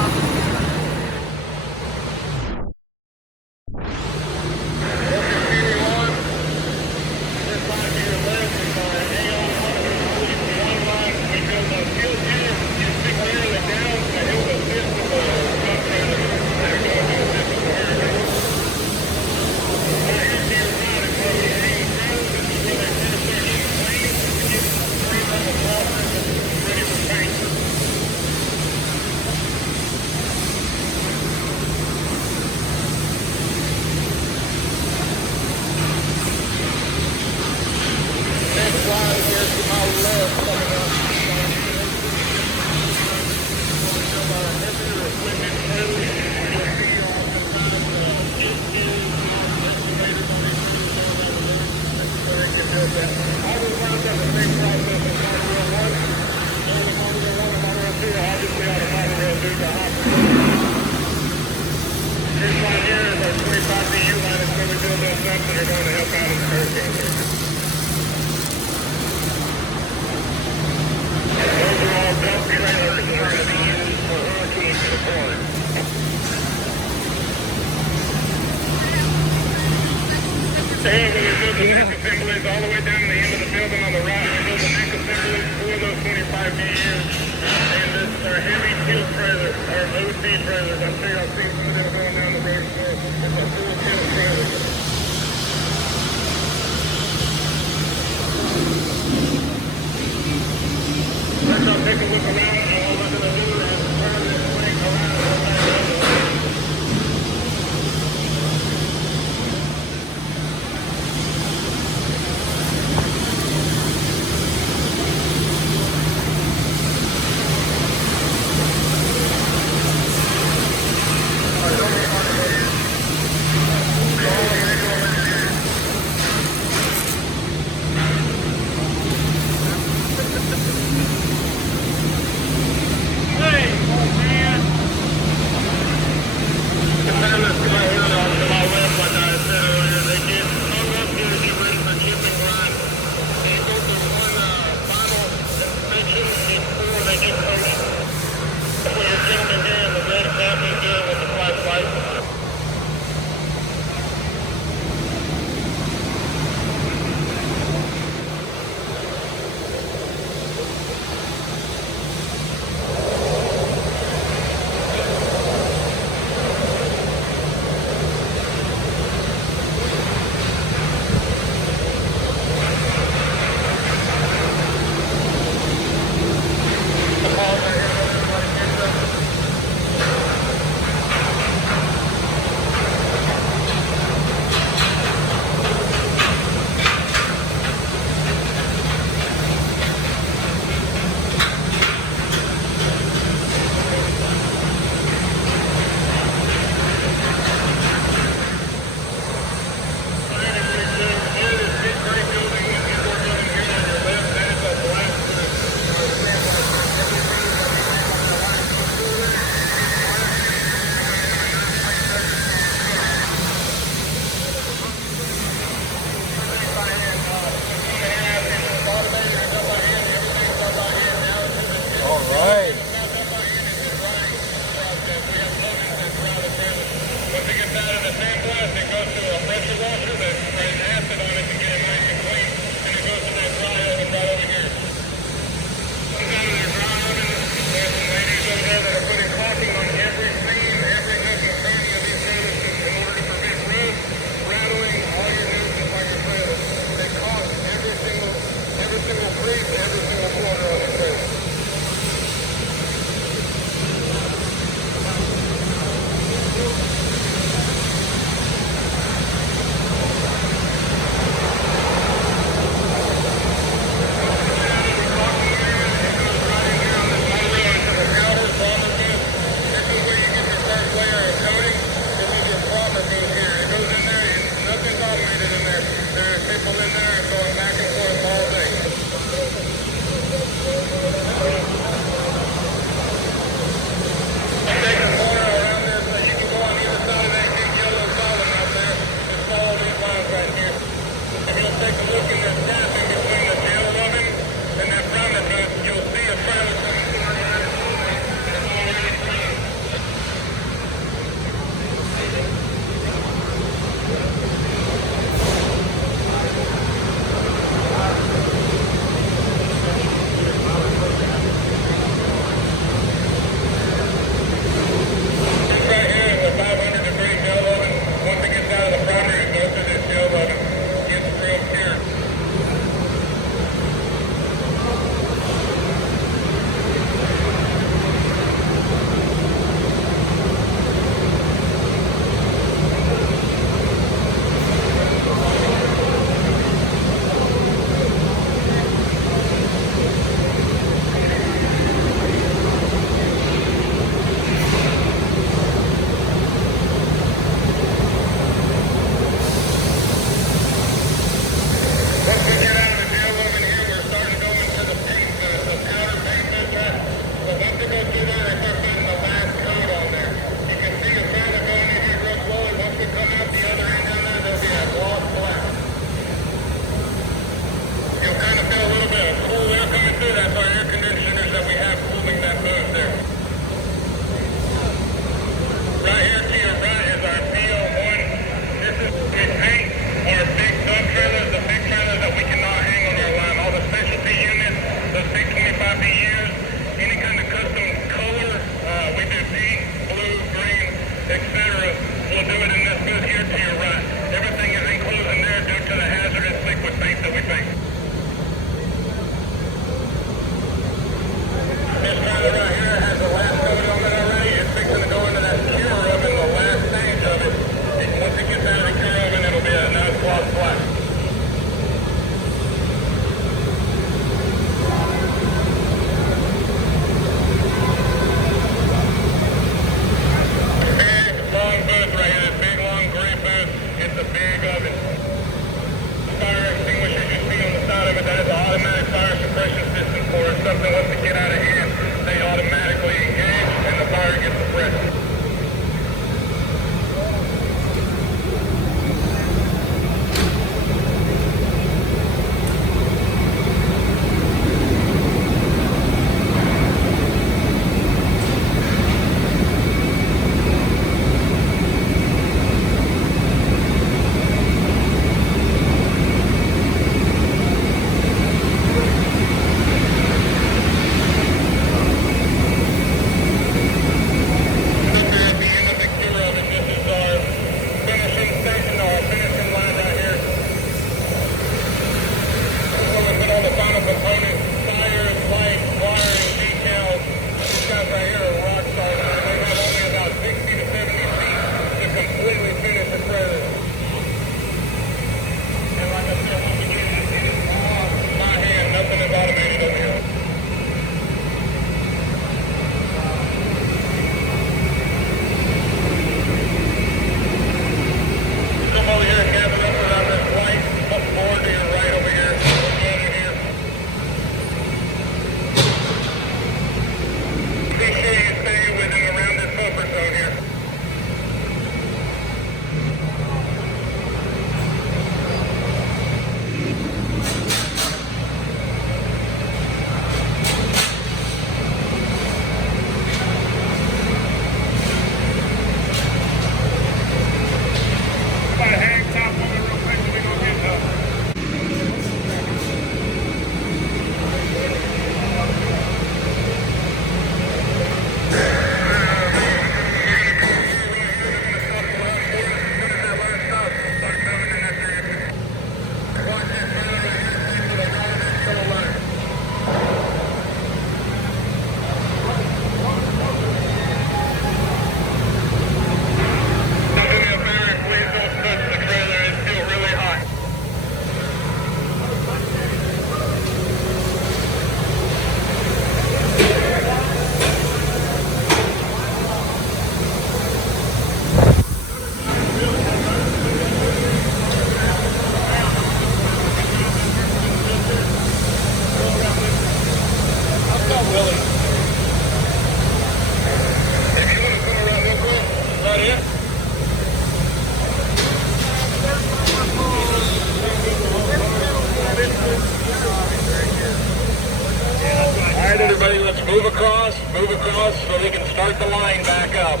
back up.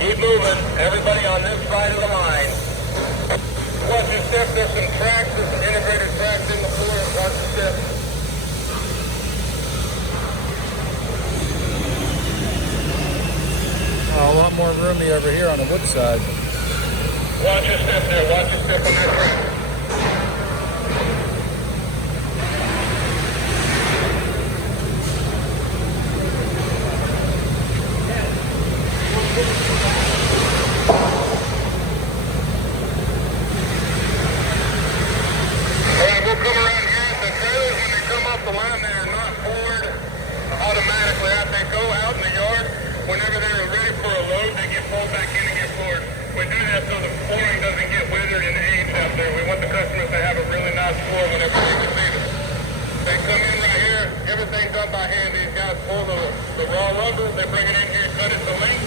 Keep moving. Everybody on this side of the line. Watch your step. There's some tracks. There's some integrated tracks in the floor. Watch your step. Oh, a lot more roomy over here on the wood side. Watch your step there. Watch your step on that track. Alright, we'll come around here. The trailers, when they come off the line, they are not forward automatically. As they go out in the yard, whenever they're ready for a load, they get pulled back in and get floored. We do that so the flooring doesn't get withered and aged out there. We want the customers to have a really nice floor whenever they receive it. They come in right here, everything's done by hand. These guys pull the raw lumber, they bring it in here, cut it to length,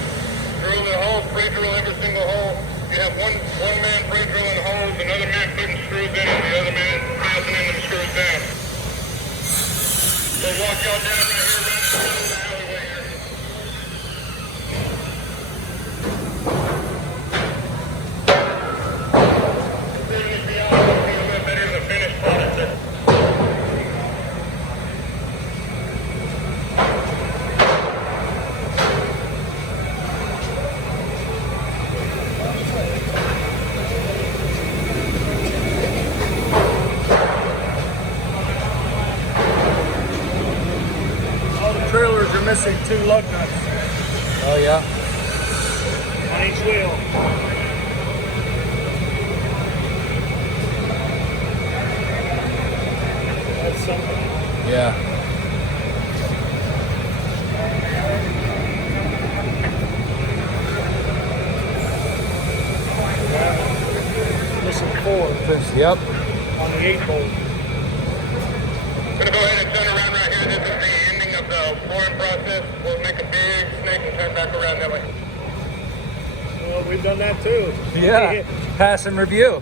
drill the hole, pre-drill every single hole. You have one man pre-drilling holes, another man putting screws in, and the other man fastening them screws down. So walk y'all down right here, right in the middle of the alleyway here. Missing 2 lug nuts. Oh yeah? On each wheel. That's something. Yeah. Missing 4. Yep. On the 8 bolt. Gonna go ahead and turn around right here. This is the ending of the flooring process. We'll make a big snake and turn back around that way. Well, we've done that too. Yeah. Pass and review.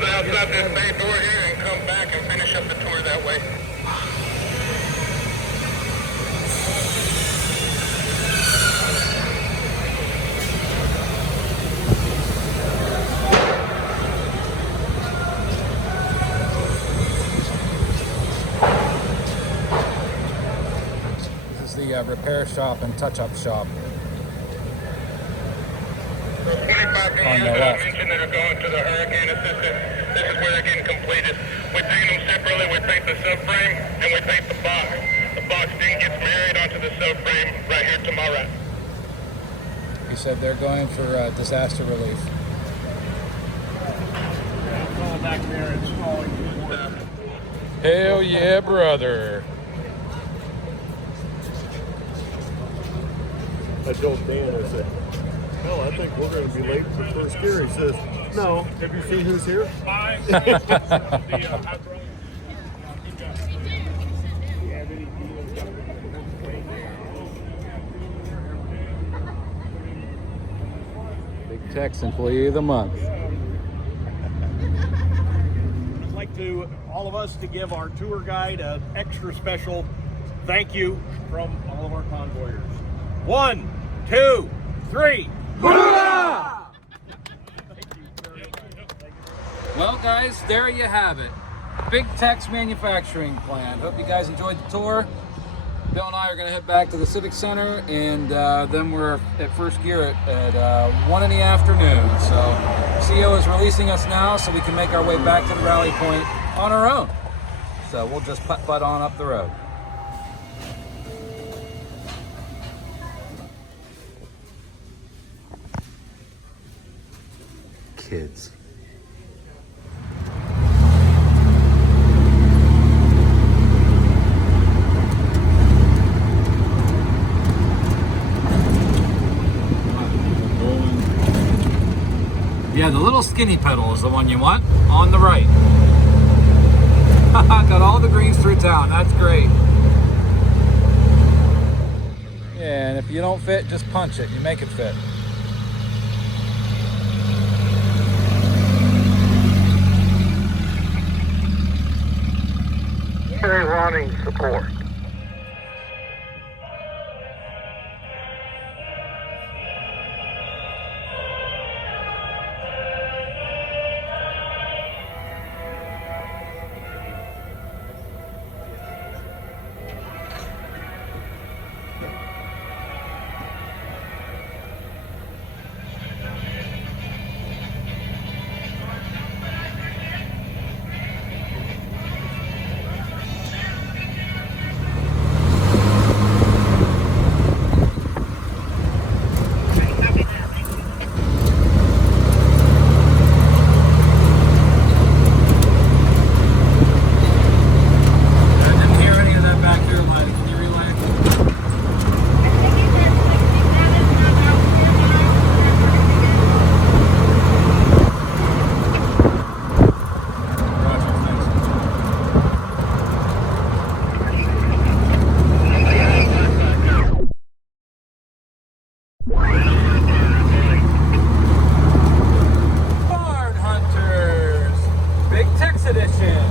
Outside this bay door here and come back and finish up the tour that way. This is the repair shop and touch-up shop. So 25 On units the that I left. mentioned that are going to the hurricane assistance. This is where they're getting completed. We paint them separately. We paint the subframe and we paint the box. The box then gets married onto the subframe right here to my right. He said they're going for disaster relief. I'm going back there and installing more. Hell yeah, brother. I told Dan, I said, hell, I think we're going to be late for first gear. He says, no, have you seen who's here? Big Tex Employee of the Month. I'd like to, all of us, to give our tour guide an extra special thank you from all of our convoyers. 1, 2, 3. Hoorah! Well, guys, there you have it. Big Tex manufacturing plant. Hope you guys enjoyed the tour. Bill and I are going to head back to the Civic Center, and then we're at first gear at 1 in the afternoon. So CO is releasing us now so we can make our way back to the rally point on our own. So we'll just putt-putt on up the road. Kids. Yeah, the little skinny pedal is the one you want on the right. Got all the greens through town. That's great. Yeah, and if you don't fit, just punch it. You make it fit. Wanting support. Big Tex edition.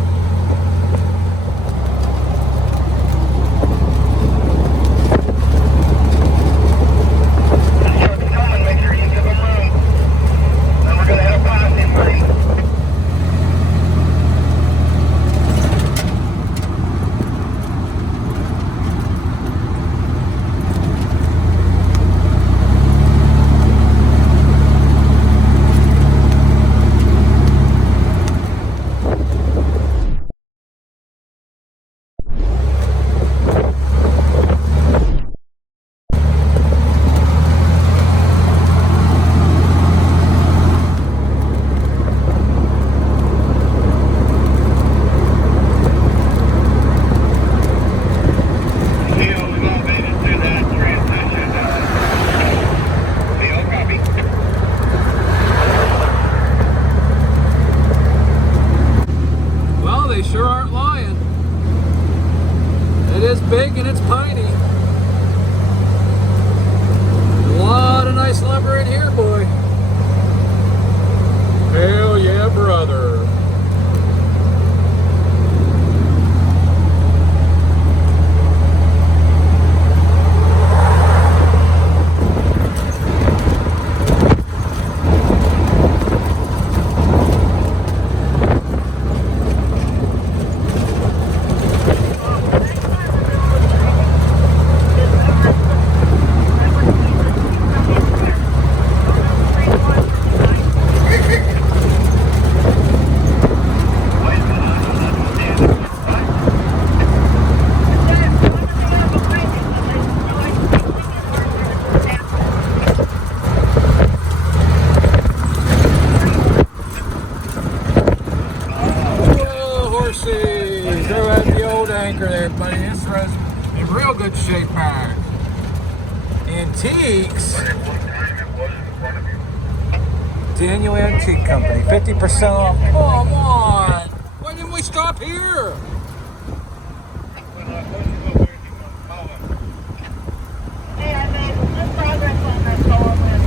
Big and it's piney. A lot of nice lumber in here, boy. Hell yeah, brother. There, buddy. This was in real good shape back. Antiques. Daniel Antique Company, 50% off. Come on! Why didn't we stop here? Hey, I made good progress on that solar list.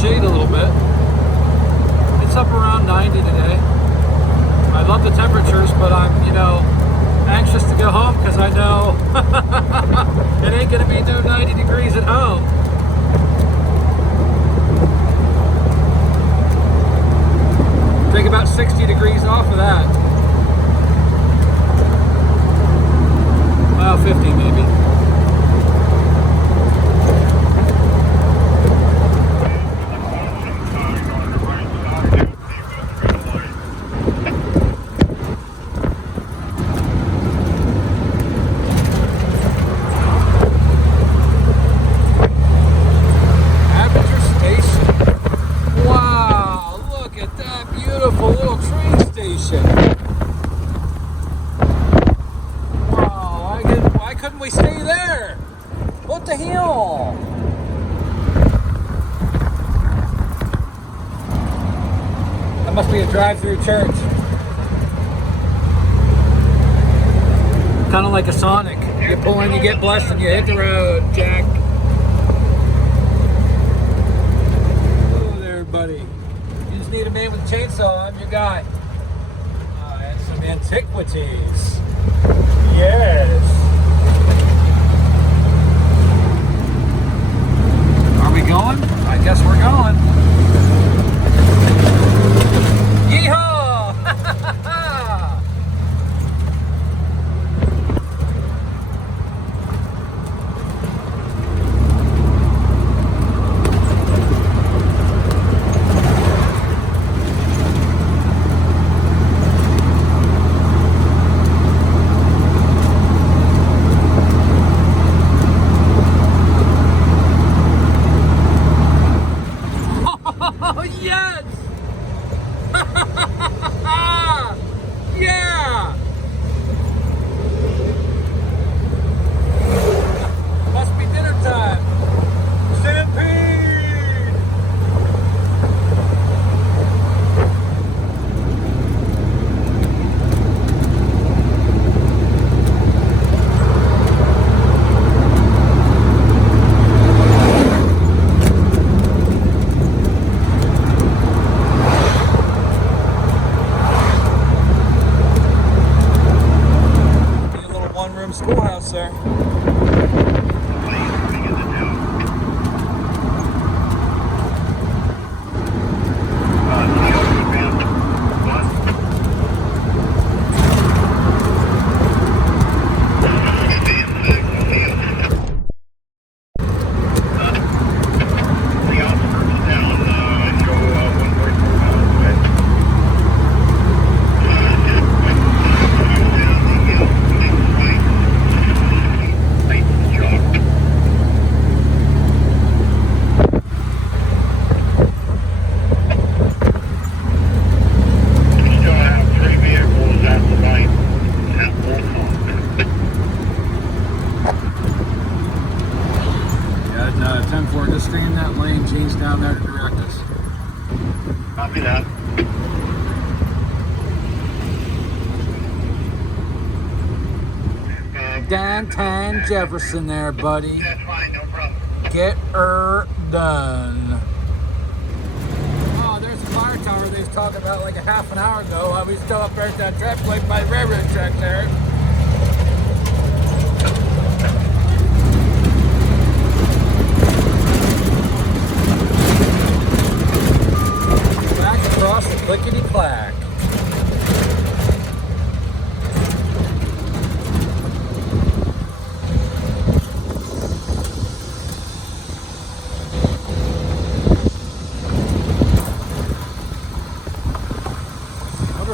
Shade a little bit. It's up around 90 today. I love the temperatures, but I'm, you know, anxious to go home because I know it ain't gonna be no 90 degrees at home. Take about 60 degrees off of that. Well, 50 maybe. Wow, I the hill. That must be a drive-through church. Kind of like a Sonic. You pull in, you get blessed, and you hit the road, Jack. Hello there, buddy. You just need a man with a chainsaw. I'm your guy. And some antiquities. Yes. Are we going? I guess we're going. Yeehaw! Oh, yes! Yeah! Must be dinner time. Stampede! One-room schoolhouse there. Yeah, 10-4, just stay in that lane, Gene's down there to direct us. Copy that. Downtown Jefferson there, buddy. That's fine, no problem. Get her done. Oh, there's a fire tower they was talking about like a half an hour ago. I was still up there at that traffic light by the railroad track there. Back across the clickety-clack.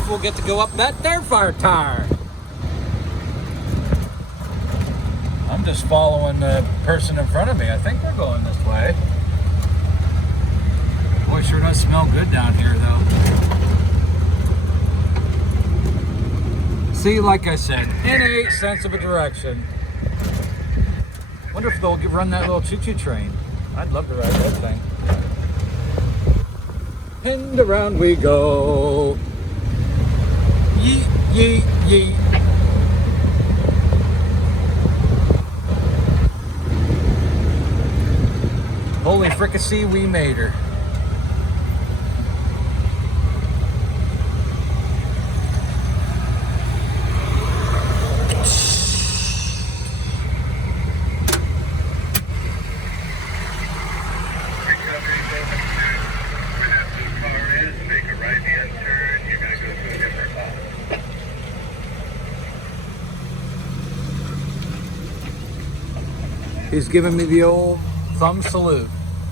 We'll get to go up that there fire tire. I'm just following the person in front of me. I think we're going this way. Boy, sure does smell good down here, though. See, like I said, innate sense of a direction. Wonder if they'll run that little choo-choo train. I'd love to ride that thing. And around we go. Yeet, yeet, yeet. Holy fricassee, we made her. He's giving me the old thumb salute.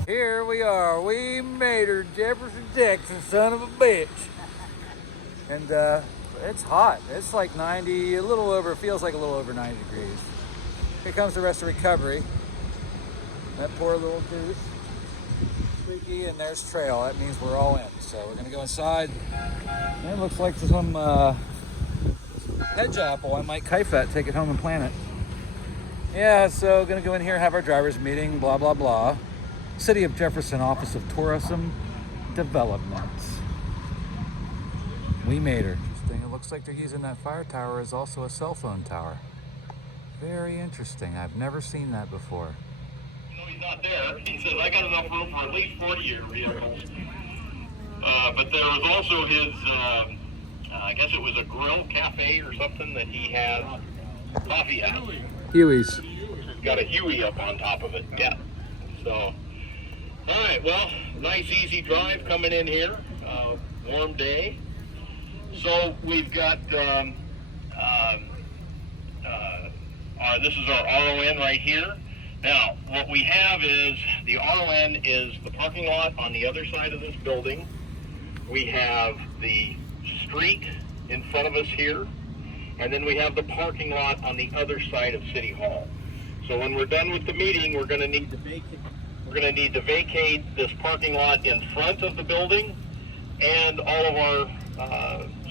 Here we are. We made her, Jefferson, Texas, son of a bitch. And it's hot. It's like 90, a little over, it feels like a little over 90 degrees. Here comes the rest of recovery. That poor little goose. Squeaky, and there's trail. That means we're all in. So we're gonna go inside. And it looks like some hedge apple. I might kite that, take it home and plant it. Yeah, so gonna go in here, have our driver's meeting, blah, blah, blah. City of Jefferson Office of Tourism Development. We made her. Interesting. It looks like they're using that fire tower as also a cell phone tower. Very interesting. I've never seen that before. You know, he's not there. He says, I got enough room for at least 40 vehicles. But there was also his, I guess it was a grill cafe or something that he has coffee at. Huey's. Got a Huey up on top of it. Yeah. So, all right. Well, nice easy drive coming in here. Warm day. So we've got this is our RON right here. Now, what we have is the RON is the parking lot on the other side of this building. We have the street in front of us here, and then we have the parking lot on the other side of City Hall. So when we're done with the meeting, we're going to need to vacate. We're going to need to vacate this parking lot in front of the building, and all of our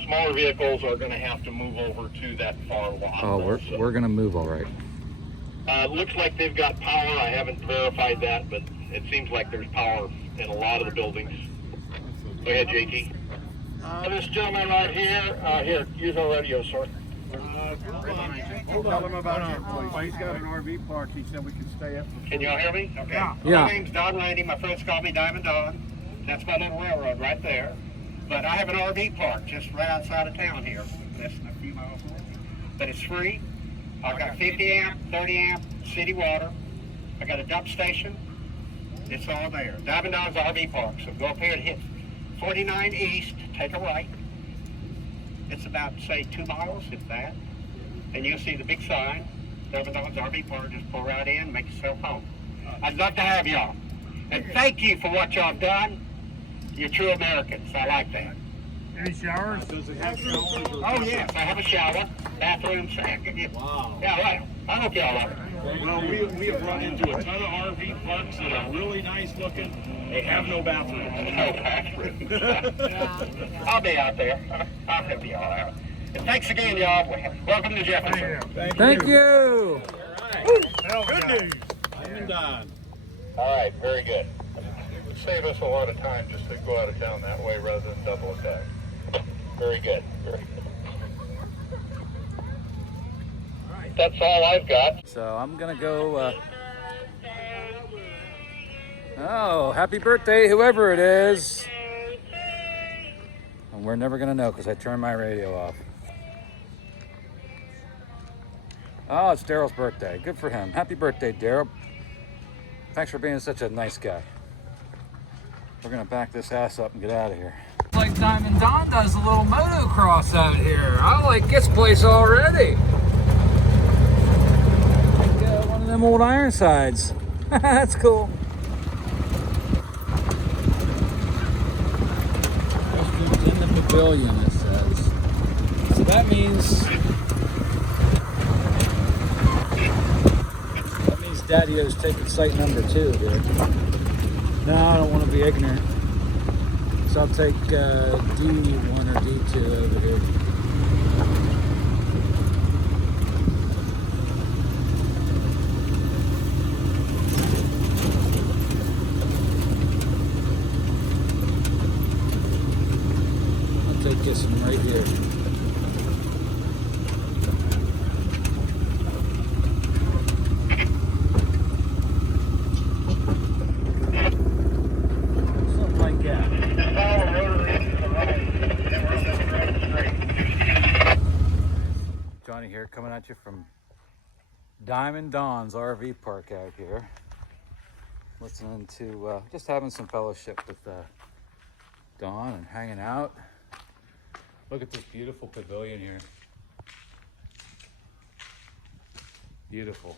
smaller vehicles are going to have to move over to that far lot. Oh, we're going to move all right. Looks like they've got power. I haven't verified that, but it seems like there's power in a lot of the buildings. Go ahead, JT. This gentleman right here, here, use our radio, sir. Tell him about our place. He's got an RV park. He said we can stay up. Can y'all hear me? Okay. Yeah. My name's Don Randy. My friends call me Diamond Don. That's my little railroad right there. But I have an RV park just right outside of town here. Less than a few miles away. But it's free. I've got 50 amp, 30 amp, city water. I got a dump station. It's all there. Diamond Don's RV park. So go up here and hit 49 East, take a right. It's about, say, 2 miles, if that. And you'll see the big sign, Diamond Don's RV park. Just pull right in, make yourself home. I'd love to have y'all. And thank you for what y'all done. You're true Americans. I like that. Any showers? Does it have showers? Oh, yes. I have a shower, bathroom, second. Wow. Yeah, well, I hope y'all like it. Well, we have run into a ton of RV parks that are really nice looking. They have no bathrooms. No bathrooms. I'll be out there. I'll help y'all out. And thanks again, y'all. Welcome to Jefferson. Thank you. All right. Good news. I'm done. All right, very good. It would save us a lot of time just to go out of town that way rather than double attack. Very good. Very good. That's all I've got. So I'm gonna go. Oh, happy birthday, whoever it is. And we're never gonna know because I turned my radio off. Oh, it's Daryl's birthday. Good for him. Happy birthday, Daryl. Thanks for being such a nice guy. We're gonna back this ass up and get out of here. Like Diamond Don does a little motocross out here. I like this place already. One of them old Ironsides. That's cool. In the pavilion, it says. So that means Daddy-O's taking site number 2 here. No, I don't want to be ignorant. So I'll take D1 or D2 over here. I'll take this one right here. Here coming at you from Diamond Don's RV park out here, listening to just having some fellowship with Don and hanging out. Look at this beautiful pavilion here. Beautiful.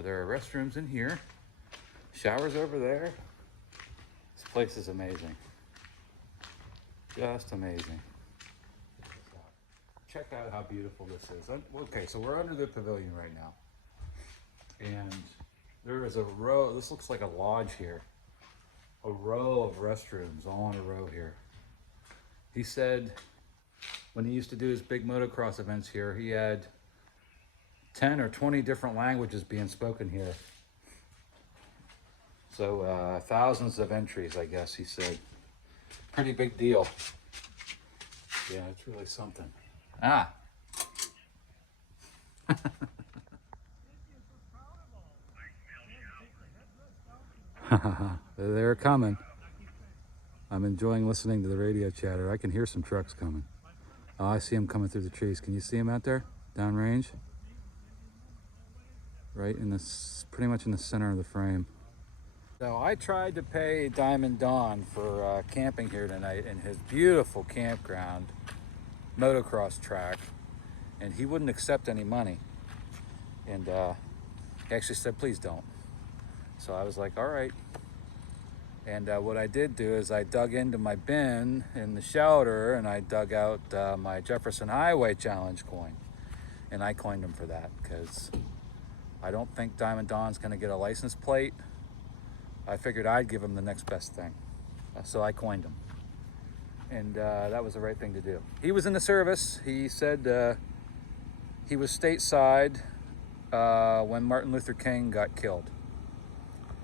There are restrooms in here, showers over there. This place is amazing, just amazing. Check out how beautiful this is. Okay, so we're under the pavilion right now. And there is a row, this looks like a lodge here. A row of restrooms all in a row here. He said when he used to do his big motocross events here, he had 10 or 20 different languages being spoken here. So thousands of entries, I guess he said. Pretty big deal. Yeah, it's really something. Ah. They're coming. I'm enjoying listening to the radio chatter. I can hear some trucks coming. Oh, I see them coming through the trees. Can you see them out there? Downrange? Right in this, pretty much in the center of the frame. So I tried to pay Diamond Don for camping here tonight in his beautiful campground, motocross track, and he wouldn't accept any money. And he actually said, please don't. So I was like, all right. And what I did do is I dug into my bin in the shelter and I dug out my Jefferson Highway Challenge coin. And I coined him for that because I don't think Diamond Don's gonna get a license plate. I figured I'd give him the next best thing. So I coined him. And that was the right thing to do. He was in the service. He said he was stateside when Martin Luther King got killed.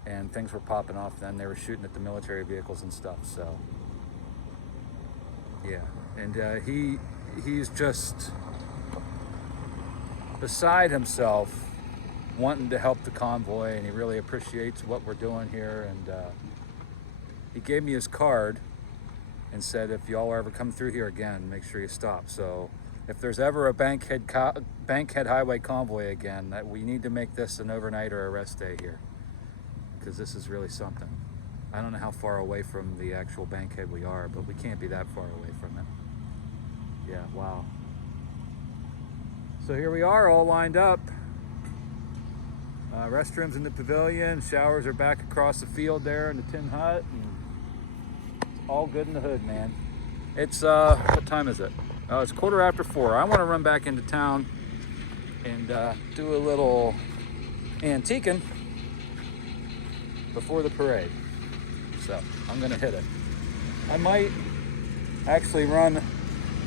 And things were popping off then. They were shooting at the military vehicles and stuff, so. Yeah, and he's just beside himself wanting to help the convoy, and he really appreciates what we're doing here. And he gave me his card and said, if y'all ever come through here again, make sure you stop. So if there's ever a Bankhead Highway convoy again, that we need to make this an overnight or a rest day here, because this is really something. I don't know how far away from the actual Bankhead we are, but we can't be that far away from it. Yeah, wow. So here we are, all lined up. Restrooms in the pavilion, showers are back across the field there in the tin hut. And it's all good in the hood, man. It's, what time is it? Oh, it's 4:15. I want to run back into town and do a little antiquing before the parade. So I'm gonna hit it. I might actually run,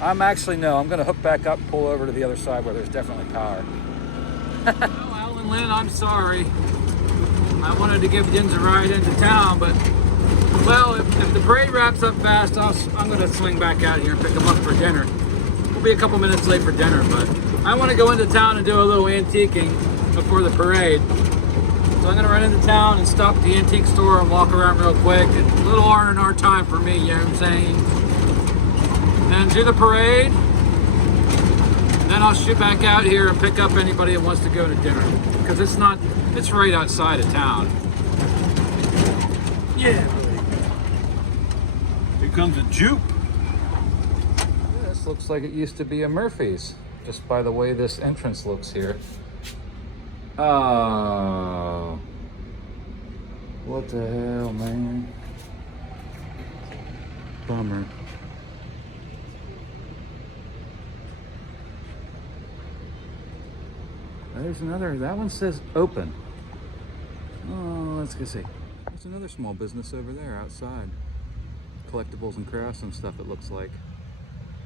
I'm gonna hook back up and pull over to the other side where there's definitely power. Oh, Alan Lynn, I'm sorry. I wanted to give Jens a ride into town, but well, if the parade wraps up fast, I'm gonna swing back out here and pick him up for dinner. We'll be a couple minutes late for dinner, but I want to go into town and do a little antiquing before the parade. So I'm gonna run into town and stop at the antique store and walk around real quick. And a little R&R time for me, you know what I'm saying? And do the parade. Then I'll shoot back out here and pick up anybody that wants to go to dinner. Because it's right outside of town. Yeah. Here comes a Jupe. This looks like it used to be a Murphy's, just by the way this entrance looks here. Oh, what the hell, man? Bummer. There's another, that one says open. Oh, let's go see. There's another small business over there outside. Collectibles and crafts and stuff, it looks like.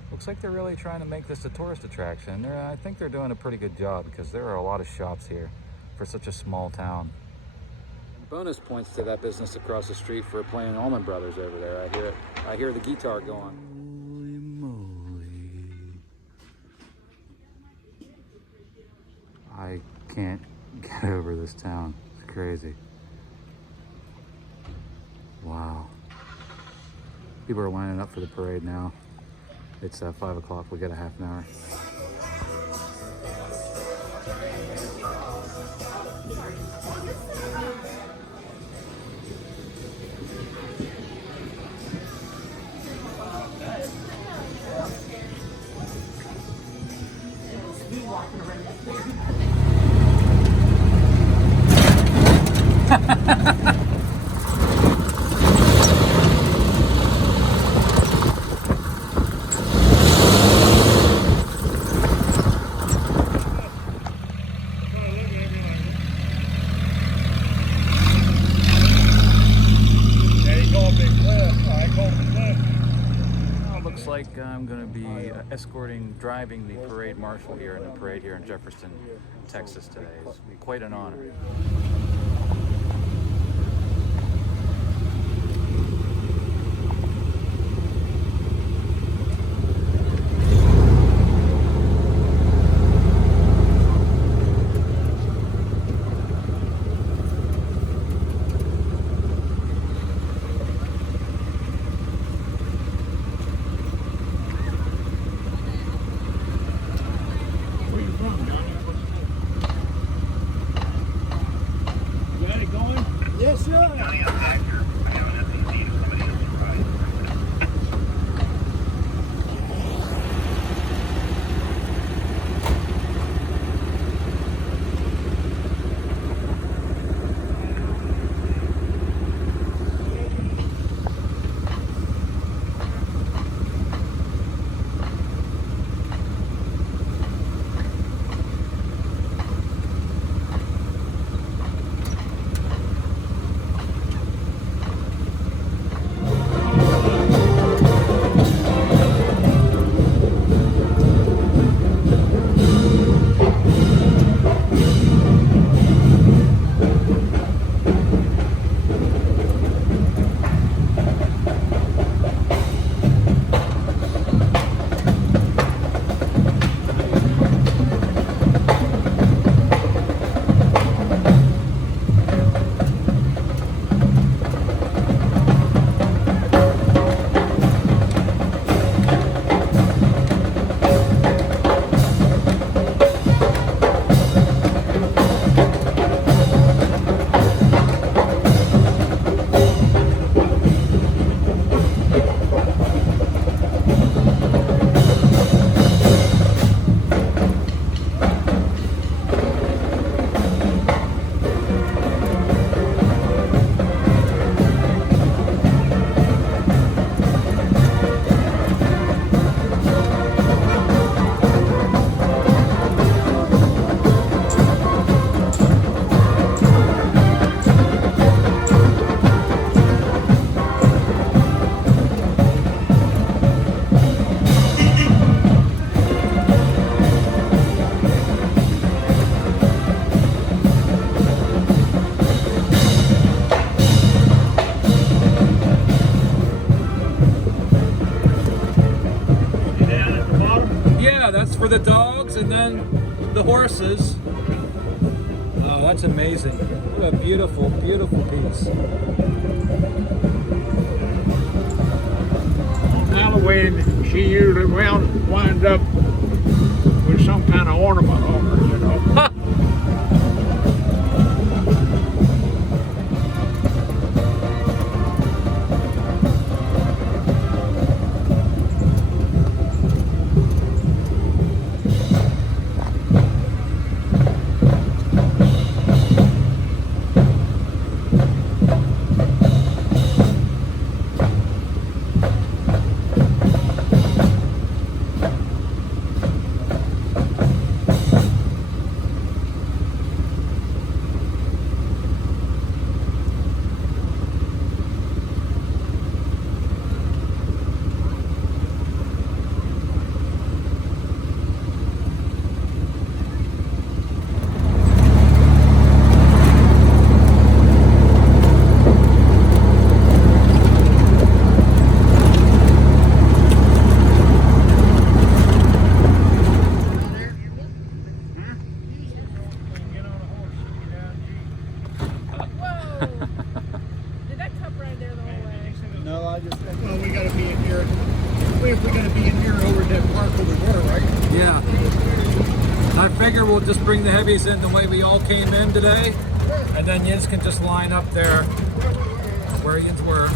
Looks like they're really trying to make this a tourist attraction. I think they're doing a pretty good job because there are a lot of shops here for such a small town. Bonus points to that business across the street for playing Allman Brothers over there. I hear the guitar going. Holy moly. I can't get over this town. It's crazy. Wow. People are lining up for the parade now. It's 5 o'clock, we got a half an hour. like I'm going to be driving the parade marshal here in the parade here in Jefferson, Texas today. It's quite an honor. For the dogs and then the horses. Oh, that's amazing. What a beautiful, beautiful piece. Halloween, she usually winds up with some kind of ornament on her, you know. We'll just bring the heavies in the way we all came in today, and then you can just line up there where you were.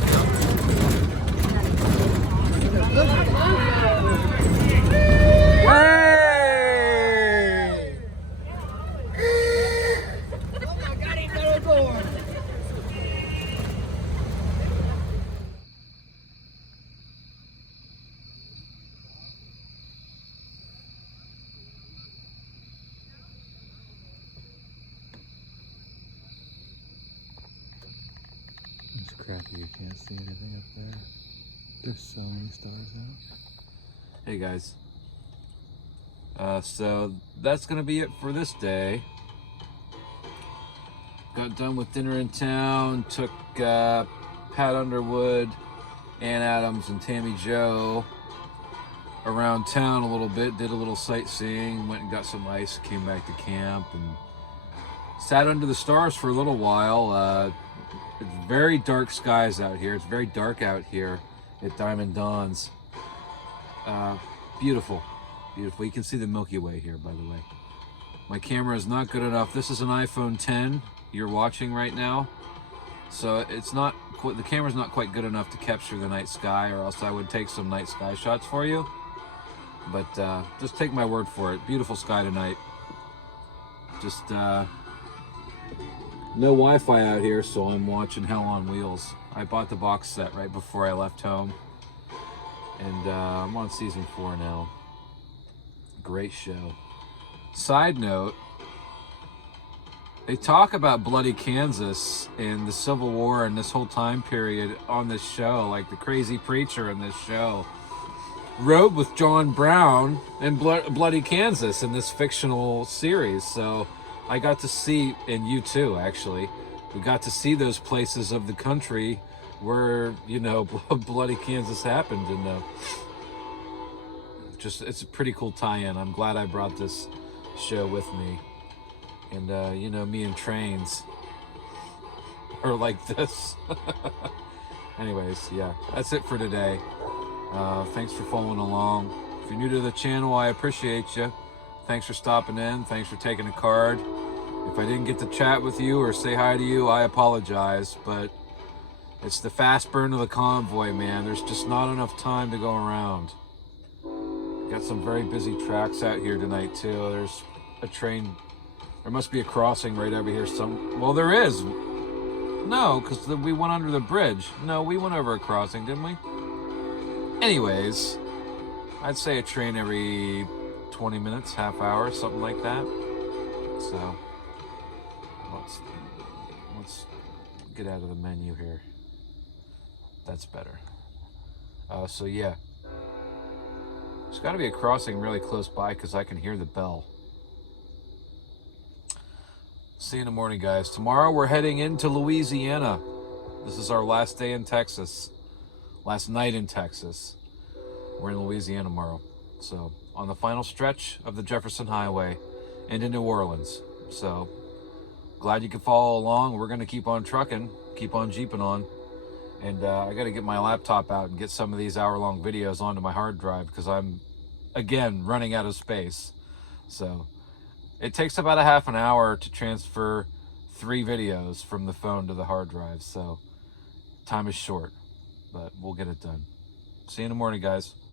Hey! Oh my God, he's got a door. It's crappy, you can't see anything up there. There's so many stars out. Hey guys. So that's gonna be it for this day. Got done with dinner in town, took Pat Underwood, Ann Adams, and Tammy Joe around town a little bit, did a little sightseeing, went and got some ice, came back to camp, and sat under the stars for a little while. It's very dark skies out here. It's very dark out here at Diamond Dawns. Beautiful, beautiful. You can see the Milky Way here, by the way. My camera is not good enough. This is an iPhone 10 you're watching right now. So it's not, the camera's not quite good enough to capture the night sky, or else I would take some night sky shots for you. But just take my word for it. Beautiful sky tonight. Just no Wi-Fi out here, so I'm watching Hell on Wheels. I bought the box set right before I left home. And I'm on season 4 now. Great show. Side note, they talk about bloody Kansas and the Civil War and this whole time period on this show. Like the crazy preacher in this show rode with John Brown in bloody Kansas in this fictional series. So I got to see, and you too actually, we got to see those places of the country where, you know, bloody Kansas happened. And just, it's a pretty cool tie-in. I'm glad I brought this show with me. And you know, me and trains are like this. Anyways, yeah, that's it for today. Thanks for following along. If you're new to the channel, I appreciate you. Thanks for stopping in. Thanks for taking a card. If I didn't get to chat with you or say hi to you, I apologize, but it's the fast burn of the convoy, man. There's just not enough time to go around. Got some very busy tracks out here tonight too. There's a train. There must be a crossing right over here. Well, there is. No, because we went under the bridge. No, we went over a crossing, didn't we? Anyways, I'd say a train every 20 minutes, half hour, something like that. So let's get out of the menu here. That's better. So yeah, there's got to be a crossing really close by because I can hear the bell. See you in the morning, guys. Tomorrow we're heading into Louisiana. This is our last day in Texas. Last night in Texas. We're in Louisiana tomorrow. So, on the final stretch of the Jefferson Highway into New Orleans. So, glad you could follow along. We're going to keep on trucking, keep on jeeping on. And I got to get my laptop out and get some of these hour-long videos onto my hard drive because I'm, again, running out of space. So, it takes about a half an hour to transfer 3 videos from the phone to the hard drive. So, time is short, but we'll get it done. See you in the morning, guys.